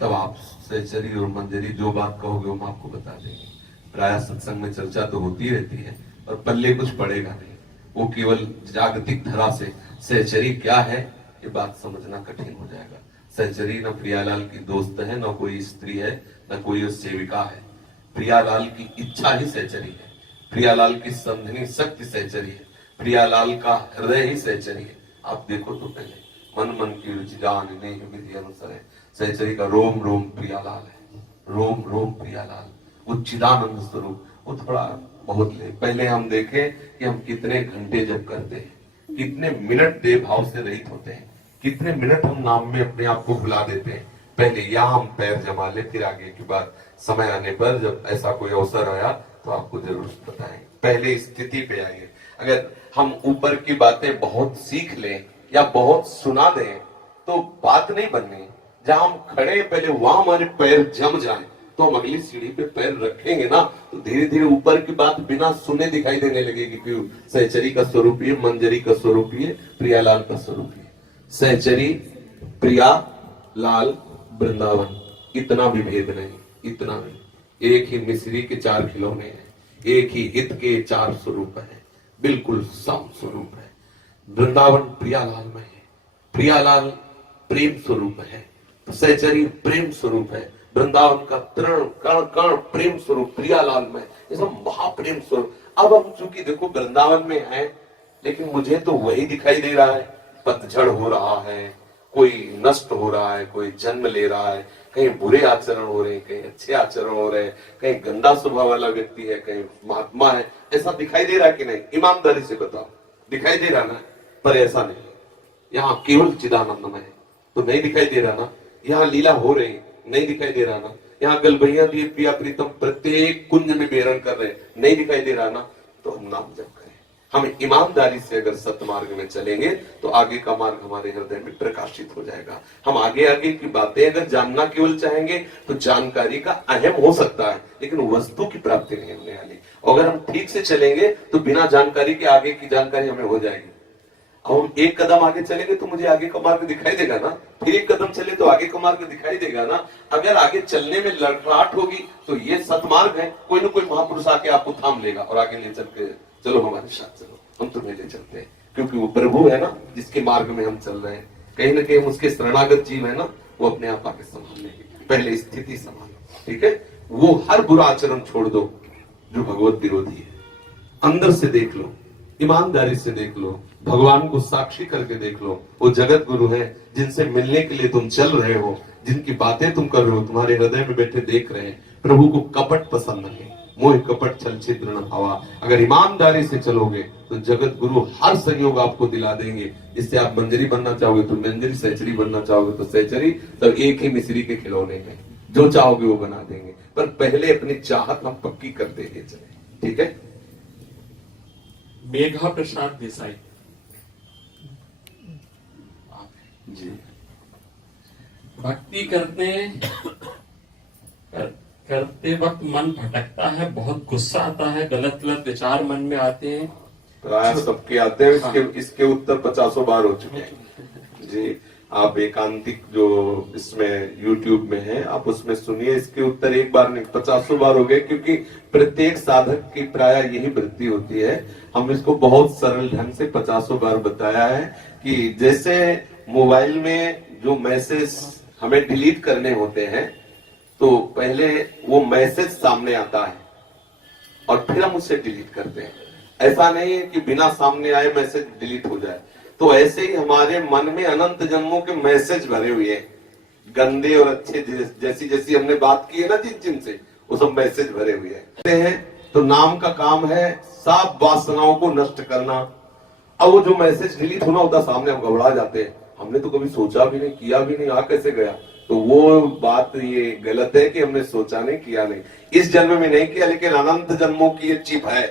तब आप सहचरी और मंजरी जो बात कहोगे हम आपको बता देंगे। प्राय सत्संग में चर्चा तो होती रहती है और पल्ले कुछ पड़ेगा नहीं। वो केवल जागतिक धरा से सहचरी क्या है ये बात समझना कठिन हो जाएगा। सहचरी न प्रियालाल की दोस्त है, न कोई स्त्री है, न कोई सेविका है। प्रियालाल की इच्छा ही सहचरी है, प्रियालाल की संधनी शक्ति सहचरी है, प्रियालाल का हृदय ही सहचरी है। आप देखो तो पहले मन की रुचि जान नहीं विधि अनुसार है। सहचरी का रोम रोम प्रियालाल है, रोम रोम प्रियालाल, वो चिदानंद स्वरूप। वो थोड़ा बहुत ले पहले हम देखें कि हम कितने घंटे जब करते हैं, कितने मिनट देव भाव से रहित होते हैं, कितने मिनट हम नाम में अपने आप को भुला देते हैं। पहले यहाँ हम पैर जमा ले, फिर आगे की बात समय आने पर जब ऐसा कोई अवसर आया तो आपको जरूर बताएंगे। पहले स्थिति पे आइए। अगर हम ऊपर की बातें बहुत सीख लें या बहुत सुना दें तो बात नहीं बननी। जहां हम खड़े पहले वहां हमारे पैर जम जाएं तो हम अगली सीढ़ी पे पैर रखेंगे ना, तो धीरे धीरे ऊपर की बात बिना सुने दिखाई देने लगेगी कि सहचरी का स्वरूप ये, मंजरी का स्वरूप ये, प्रियालाल का स्वरूप ये। सहचरी, प्रिया लाल, वृंदावन, इतना भी भेद नहीं, इतना नहीं। एक ही मिश्री के 4 खिलौने हैं, एक ही हित के 4 स्वरूप है, बिल्कुल सम स्वरूप है। वृंदावन प्रियालाल में है, प्रियालाल प्रेम स्वरूप है, सहचरी प्रेम स्वरूप है, वृंदावन का तृण कण कण प्रेम स्वरूप प्रियालाल में, ये सब महाप्रेम स्वरूप। अब हम चूंकि देखो वृंदावन में है, लेकिन मुझे तो वही दिखाई दे रहा है, पतझड़ हो रहा है, कोई नष्ट हो रहा है, कोई जन्म ले रहा है, कहीं बुरे आचरण हो रहे हैं, कहीं अच्छे आचरण हो रहे हैं, कहीं गंदा स्वभाव वाला व्यक्ति है, कहीं महात्मा है, ऐसा दिखाई दे रहा है कि नहीं? ईमानदारी से बताओ, दिखाई दे रहा ना? पर ऐसा नहीं, यहाँ केवल चिदानंदमय है तो नहीं दिखाई दे रहा ना? यहाँ लीला हो रही नहीं दिखाई दे रहा ना? यहाँ गलबैया दिए प्रिया प्रीतम प्रत्येक कुंज में बेहरण कर रहे नहीं दिखाई दे रहा ना? तो हम नाम जप करें, हम ईमानदारी से अगर सत्मार्ग में चलेंगे तो आगे का मार्ग हमारे हृदय में प्रकाशित हो जाएगा। हम आगे आगे की बातें अगर जानना केवल चाहेंगे तो जानकारी का अहम हो सकता है, लेकिन वस्तु की प्राप्ति नहीं होने वाली। अगर हम ठीक से चलेंगे तो बिना जानकारी के आगे की जानकारी हमें हो जाएगी। और हम एक कदम आगे चलेंगे तो मुझे आगे का मार्ग दिखाई देगा ना, फिर एक कदम चले तो आगे का मार्ग दिखाई देगा ना। अगर आगे चलने में लड़खड़ाहट होगी तो ये सतमार्ग है, कोई ना कोई महापुरुष आके आपको थाम लेगा और आगे ले चल के चलो हमारे साथ चलो, हम तुम्हें ले चलते हैं, क्योंकि वो प्रभु है ना जिसके मार्ग में हम चल रहे हैं। कहीं ना कहीं उसके शरणागत जीव है ना, वो अपने आप आके संभाल लेंगे। पहले स्थिति संभालो, ठीक है? वो हर बुरा आचरण छोड़ दो जो भगवत विरोधी है, अंदर से देख लो, ईमानदारी से देख लो, भगवान को साक्षी करके देख लो। वो जगत गुरु है जिनसे मिलने के लिए तुम चल रहे हो, जिनकी बातें तुम कर रहे हो, तुम्हारे हृदय में बैठे देख रहे हैं। प्रभु को कपट पसंद नहीं, मोह कपट छल छिद्र न हवा। अगर ईमानदारी से चलोगे तो जगत गुरु हर सहयोग आपको दिला देंगे। जिससे आप मंजरी बनना चाहोगे तो मंजरी, सहचरी बनना चाहोगे तो सहचरी, सब एक ही मिश्री के खिलौने में, जो चाहोगे वो बना देंगे। पर पहले अपनी चाहत हम पक्की करते हुए चले, ठीक है? मेघा प्रसाद देसाई जी। भक्ति करते वक्त मन भटकता है, बहुत गुस्सा आता है, गलत गलत विचार मन में आते हैं। प्राय सबके आते हैं, इसके उत्तर 50 बार हो चुके हैं जी। आप एकांतिक जो इसमें YouTube में है, आप उसमें सुनिए, इसके उत्तर एक बार नहीं 50 बार हो गए, क्योंकि प्रत्येक साधक की प्राय यही वृत्ति होती है। हम इसको बहुत सरल ढंग से 50 बार बताया है कि जैसे मोबाइल में जो मैसेज हमें डिलीट करने होते हैं तो पहले वो मैसेज सामने आता है और फिर हम उसे डिलीट करते हैं। ऐसा नहीं है कि बिना सामने आए मैसेज डिलीट हो जाए। तो ऐसे ही हमारे मन में अनंत जन्मों के मैसेज भरे हुए हैं, गंदे और अच्छे, जैसी जैसी हमने बात की है ना जिन से, वो सब मैसेज भरे हुए हैं। तो नाम का काम है सब वासनाओं को नष्ट करना। अब वो जो मैसेज डिलीट होना होता सामने, हम घबरा जाते हैं, हमने तो कभी सोचा भी नहीं, किया भी नहीं, आ कैसे गया? तो वो बात ये गलत है कि हमने सोचा नहीं, किया नहीं, इस जन्म में नहीं किया, लेकिन अनंत जन्मों की ये चिप है,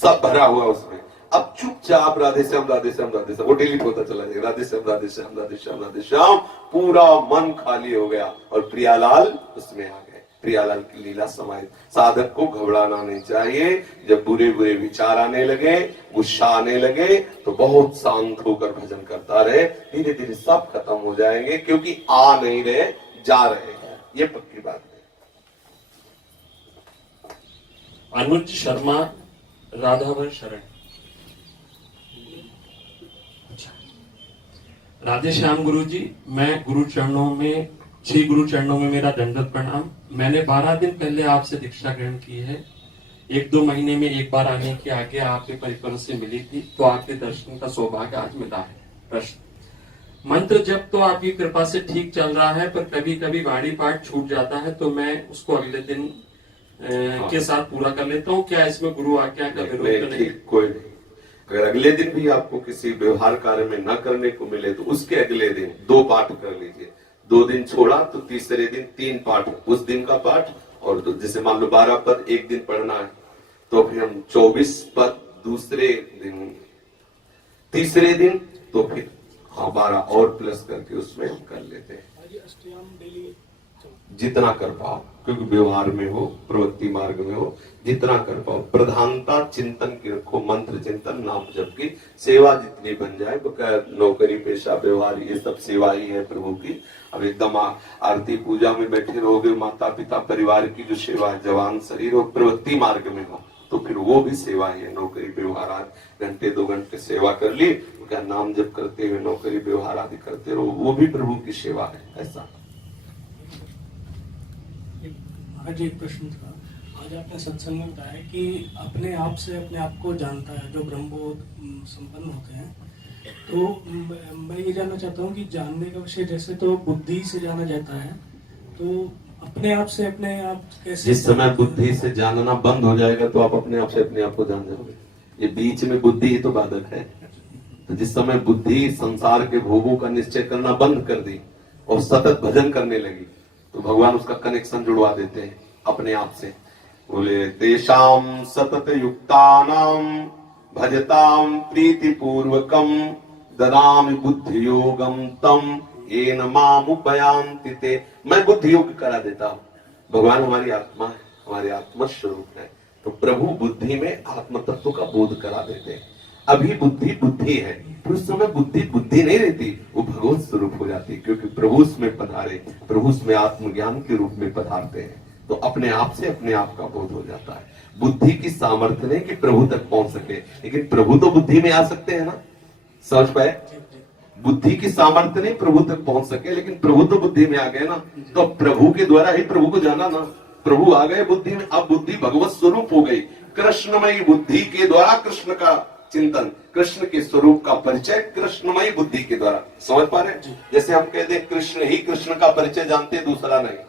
सब भरा हुआ उसमें। अब चुपचाप राधे श्याम राधे श्याम राधे श्याम, वो डिलीट होता चला जाएगा, राधे श्याम राधे श्याम राधे श्याम राधे श्याम, पूरा मन खाली हो गया और प्रियालाल उसमें आ गए। प्रियालाल की लीला समाहित। साधक को घबराना नहीं चाहिए। जब बुरे बुरे विचार आने लगे, गुस्सा आने लगे, तो बहुत शांत होकर भजन करता रहे, धीरे धीरे सब खत्म हो जाएंगे, क्योंकि आ नहीं रहे, जा रहे हैं, ये पक्की बात है। अनुज शर्मा, राधावर शरण। राधे श्याम गुरु जी, मैं गुरु चरणों में, श्री गुरु चरणों में मेरा दंडवत प्रणाम। मैंने 12 दिन पहले आपसे दीक्षा ग्रहण की है। 1-2 महीने में एक बार आने के आगे आपके परिकर से मिली थी, तो आपके दर्शन का सौभाग्य आज मिला है। प्रश्न, मंत्र जब तो आपकी कृपा से ठीक चल रहा है, पर कभी कभी वाणी पाठ छूट जाता है, तो मैं उसको अगले दिन के साथ पूरा कर लेता हूँ। क्या इसमें गुरु आज्ञा का विरोध नहीं? कोई नहीं। अगर अगले दिन भी आपको किसी व्यवहार कार्य में न करने को मिले तो उसके अगले दिन 2 पाठ कर लीजिए। 2 दिन छोड़ा तो तीसरे दिन 3 पाठ, उस दिन का पाठ। और जैसे मान लो 12 पद एक दिन पढ़ना है, तो फिर हम 24 पद दूसरे दिन, तीसरे दिन तो फिर 12 और प्लस करके उसमें हम कर लेते हैं, आज अष्टयाम डेली जितना कर पाओ, क्योंकि व्यवहार में हो, प्रवृत्ति मार्ग में हो, जितना कर पाओ। प्रधानता चिंतन की रखो, मंत्र चिंतन, नाम जप की सेवा जितनी बन जाए, नौकरी पेशा व्यवहार ये सब सेवा ही है प्रभु की। अब एकदम आरती पूजा में बैठे रहोगे, माता पिता परिवार की जो सेवा है, जवान शरीर और प्रवृत्ति मार्ग में हो तो फिर वो भी सेवा ही है। नौकरी व्यवहार आदि घंटे 2 घंटे सेवा कर ली, क्या नाम जप करते हुए नौकरी व्यवहार आदि करते रहो, वो भी प्रभु की सेवा है। ऐसा आज एक प्रश्न था, आज आपने सत्संग में बताया कि अपने आप से अपने आप को जानता है जो ब्रह्मबोध संपन्न होते हैं। तो मैं ये जानना चाहता हूँ कि जानने का विषय जैसे तो बुद्धि से जाना जाता है, तो अपने आप से अपने आप कैसे? जिस समय बुद्धि से जानना बंद हो जाएगा तो आप अपने आप से अपने आप को जान जाओगे। ये बीच में बुद्धि ही तो बाधक है। तो जिस समय बुद्धि संसार के भोगों का निश्चय करना बंद कर दी और सतत भजन करने लगी तो भगवान उसका कनेक्शन जुड़वा देते हैं अपने आप से। बोले तेषाम सतत युक्तानाम भजताम प्रीति पूर्वकम ददामि बुद्धि योगम तम येन माम उपयांति ते। मैं बुद्धि योग करा देता हूँ। भगवान हमारी आत्मा है, हमारे आत्म स्वरूप है, तो प्रभु बुद्धि में आत्म तत्व का बोध करा देते हैं। अभी बुद्धि बुद्धि है, फिर उस समय बुद्धि बुद्धि नहीं रहती, वो भगवत स्वरूप हो जाती है, क्योंकि प्रभु उसमें पधारे, प्रभु उसमें आत्मज्ञान के रूप में पधारते हैं, तो अपने आप से अपने आप का बोध हो जाता है। बुद्धि की सामर्थ्य नहीं कि प्रभु तक पहुंच सके, लेकिन प्रभु तो बुद्धि में आ सकते हैं ना, समझ पाए? बुद्धि की सामर्थ्य नहीं प्रभु तक पहुंच सके, लेकिन प्रभु तो बुद्धि में आ गए ना, तो प्रभु के द्वारा ही प्रभु को जाना ना। प्रभु आ गए बुद्धि में, अब बुद्धि भगवत स्वरूप हो गई। कृष्णमयी बुद्धि के द्वारा कृष्ण का चिंतन, कृष्ण के स्वरूप का परिचय कृष्णमयी बुद्धि के द्वारा। समझ पा रहे? जैसे हम कह दे कृष्ण ही कृष्ण का परिचय जानते, दूसरा नहीं।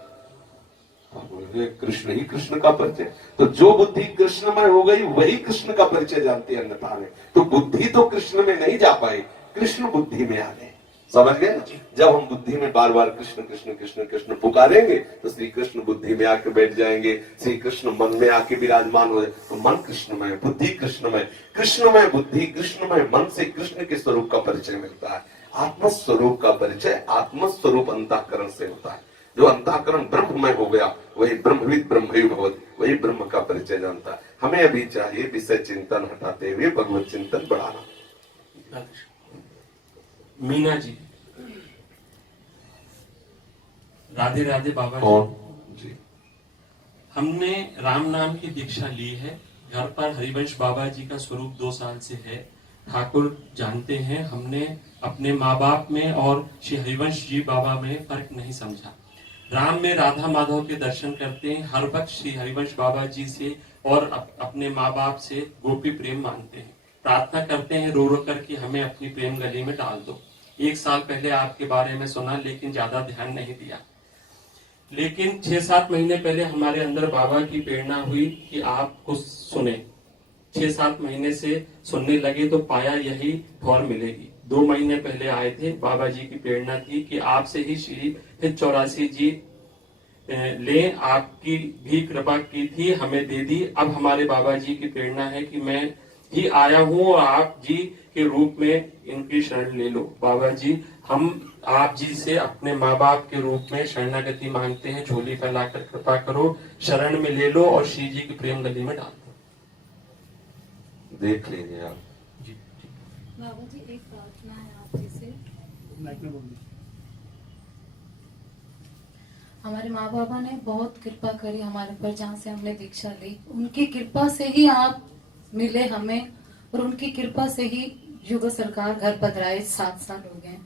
कृष्ण ही कृष्ण का परिचय, तो जो बुद्धि कृष्णमय हो गई वही कृष्ण का परिचय जानती है, अन्यथा में। तो बुद्धि तो कृष्ण में नहीं जा पाई, कृष्ण बुद्धि में आ गए। समझ गए ना? जब हम बुद्धि में बार बार कृष्ण कृष्ण कृष्ण कृष्ण पुकारेंगे तो श्री कृष्ण बुद्धि में आके बैठ जाएंगे, श्री कृष्ण मन में आके विराजमान हो जाए, तो मन कृष्णमय, बुद्धि कृष्णमय, कृष्णमय बुद्धि कृष्णमय मन से कृष्ण के स्वरूप का परिचय मिलता है। आत्म स्वरूप का परिचय आत्म स्वरूप अंतःकरण से होता है। जो अंतःकरण ब्रह्ममय हो गया वही ब्रह्मविद ब्रह्मई भवति, वही ब्रह्म का परिचय जानता है। हमें अभी चाहिए विषय चिंतन हटाते हुए भगवत चिंतन बढ़ाना। मीना जी, राधे राधे बाबा जी। हमने राम नाम की दीक्षा ली है। घर पर हरिवंश बाबा जी का स्वरूप 2 साल से है। ठाकुर जानते हैं, हमने अपने माँ बाप में और श्री हरिवंश जी बाबा में फर्क नहीं समझा। राम में राधा माधव के दर्शन करते हैं, हर वक्त श्री हरिवंश बाबा जी से और अपने माँ बाप से गोपी प्रेम मांगते हैं, प्रार्थना करते हैं रो रो कर कि हमें अपनी प्रेम गली में डाल दो। 1 साल पहले आपके बारे में सुना, लेकिन ज्यादा ध्यान नहीं दिया। लेकिन 6-7 महीने पहले हमारे अंदर बाबा की प्रेरणा हुई कि आप कुछ सुने। 6-7 महीने से सुनने लगे तो पाया यही ठौर मिलेगी। 2 महीने पहले आए थे, बाबा जी की प्रेरणा थी कि आपसे ही श्री 84 जी ले, आपकी भी कृपा की थी, हमें दे दी। अब हमारे बाबा जी की प्रेरणा है कि मैं ही आया हूँ और आप जी के रूप में इनकी शरण ले लो। बाबा जी, हम आप जी से अपने माँ बाप के रूप में शरणागति मांगते हैं, झोली फैलाकर कृपा करो, शरण में ले लो और श्री जी की प्रेम गली में डाल दो। देख लीजिए आप जी। बाबा जी, एक प्रार्थना है आप जी से। हमारे माँ बाबा ने बहुत कृपा करी हमारे पर, जहाँ से हमने दीक्षा ली, उनकी कृपा से ही आप मिले हमें, और उनकी कृपा से ही युग सरकार घर पधराए। 7 साल हो गए।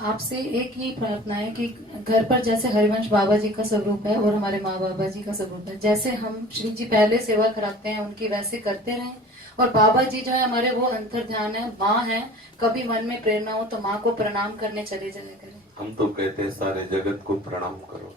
आपसे एक ही प्रार्थना है कि घर पर जैसे हरिवंश बाबा जी का स्वरूप है और हमारे माँ बाबा जी का स्वरूप है, जैसे हम श्री जी पहले सेवा कराते हैं उनकी, वैसे करते रहें। और बाबा जी जो है हमारे, वो अंतर ध्यान है, माँ है, कभी मन में प्रेरणा हो तो माँ को प्रणाम करने चले जाया करें। हम तो कहते हैं सारे जगत को प्रणाम करो,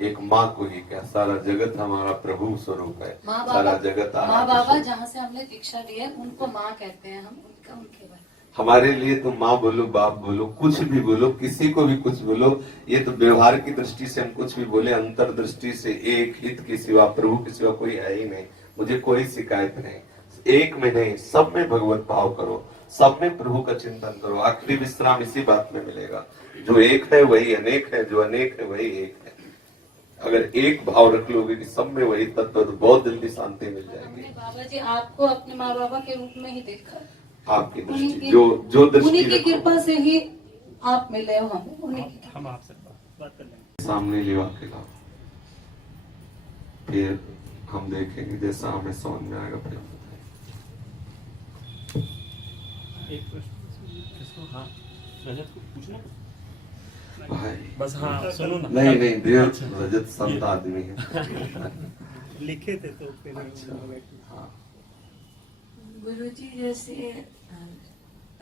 एक माँ को ही क्या, सारा जगत हमारा प्रभु स्वरूप है, सारा जगत। माँ बाबा जहाँ से हमने दीक्षा ली है उनको माँ कहते हैं हम, उनका उनके बारे। हमारे लिए तो माँ बोलो, बाप बोलो, कुछ भी बोलो, किसी को भी कुछ बोलो, ये तो व्यवहार की दृष्टि से हम कुछ भी बोले, अंतर दृष्टि से एक हित के सिवा, प्रभु के सिवा कोई है ही नहीं। मुझे कोई शिकायत नहीं। एक में नहीं, सब में भगवत भाव करो, सब में प्रभु का चिंतन करो। आखिरी विश्राम इसी बात में मिलेगा। जो एक है वही अनेक है, जो अनेक है वही एक है। अगर एक भाव रख लोगे कि सब में वही तत्व, तो बहुत जल्दी शांति मिल जाएगी। बाबा जी आपको अपने माँ बाबा के रूप में ही देखा, आपकी दृष्टि जो दृष्टि उन्हीं की रखो। कृपा से ही आप मिले हो हमें, उन्हीं की। हम आपसे बात कर लेंगे। सामने लिवा के लाओ, फिर हम देखेंगे जैसा हमें समझ में आएगा फिर हम बताएंगे। एक प्रश्न किसको? हाँ रजत को पूछना भाई बस। हाँ सुनो ना। नहीं नहीं, देव रजत संत आदमी है। लिखे थे तो फिर हाँ गुरुजी जैसे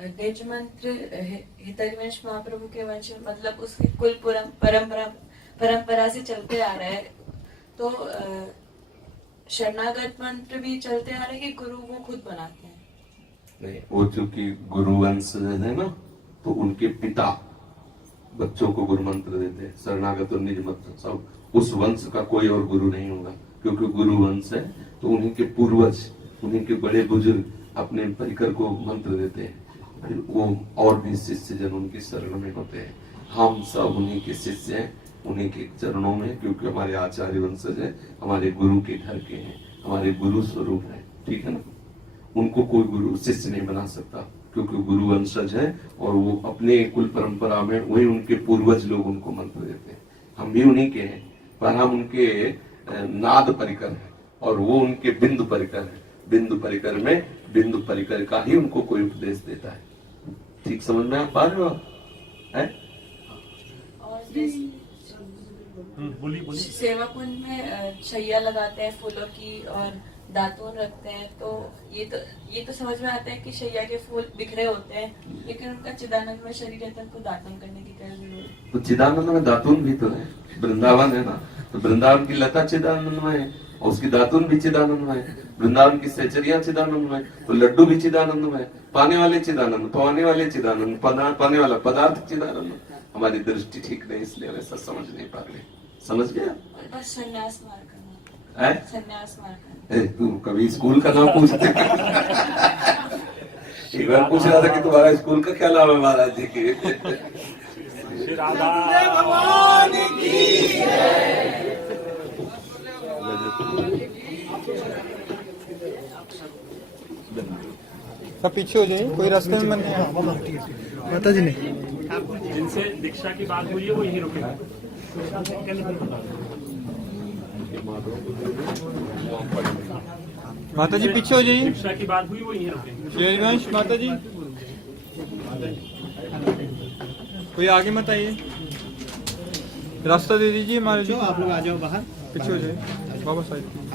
द्विज मंत्र हितैषी महाप्रभु के वंश, मतलब उसकी कुल परंपरा से चलते आ रहा है, तो शरणागत मंत्र भी चलते आ रहे हैं कि गुरु वो खुद बनाते हैं? नहीं, वो चूंकि गुरु वंश है ना, तो उनके पिता बच्चों को गुरु मंत्र देते हैं। शरणागत और निज मंत्र सब उस वंश का कोई और गुरु नहीं होगा, क्योंकि गुरु वंश है तो उन्हीं के पूर्वज, उन्हीं के बड़े बुजुर्ग अपने परिकर को मंत्र देते हैं, फिर वो और भी शिष्य जन उनकी शरण में होते हैं। हम सब उन्हीं के शिष्य हैं, उन्हीं के चरणों में, क्योंकि हमारे आचार्य वंशज है, हमारे गुरु के घर के हैं, हमारे गुरु स्वरूप है। ठीक है ना? उनको कोई गुरु शिष्य नहीं बना सकता, क्योंकि गुरु वंशज है और वो अपने कुल परंपरा में वही उनके पूर्वज लोग उनको मंत्र देते हैं। हम भी उन्हीं के हैं, पर हम उनके नाद परिकर हैं और वो उनके बिंदु परिकर है। बिंदु परिकर में बिंदु परिकर का ही उनको कोई उपदेश देता है। ठीक समझ में आप पा रहे हो? और सेवा कुंज में शैया लगाते हैं फूलों की और दातून रखते हैं, तो ये तो समझ में आता है कि शैया के फूल बिखरे होते हैं, लेकिन उनका चिदानंद में शरीर है तो उनको दातून करने की क्या जरूरत है? तो चिदानंद में दातून भी तो है, वृंदावन है ना, तो वृंदावन की लता चिदानंद में है और उसकी दातून भी चिदानंद में है। वृंदावन की सेचरिया चिदानंद में, तो लड्डू भी चिदानंद में, पाने वाले चिदानंद, पवाने वाले चिदानंद, पाने वाला पदार्थ चिदानंद। हमारी दृष्टि ठीक नहीं, इसलिए वैसा समझ नहीं पा रहे। समझ गया? बस संन्यास मार करना, संन्यास मार करना। तू कभी स्कूल का नाम पूछते? एक बार पूछ रहा था कि तुम्हारा स्कूल का क्या नाम है महाराज जी के? भगवान की सब पीछे हो जाइए, कोई रास्ते में मन माता जी ने जिनसे दीक्षा की बात हुई है वो यही रुकेगा। माता जी पीछे हो जाइए। दीक्षा की बात हुई वो यही रुकेंगे। शेरवंश माता जी कोई आगे मत आइए, रास्ता दे दीजिए महाराज जी। आप लोग आ जाओ बाहर, पीछे हो जाइए बाबा साहब।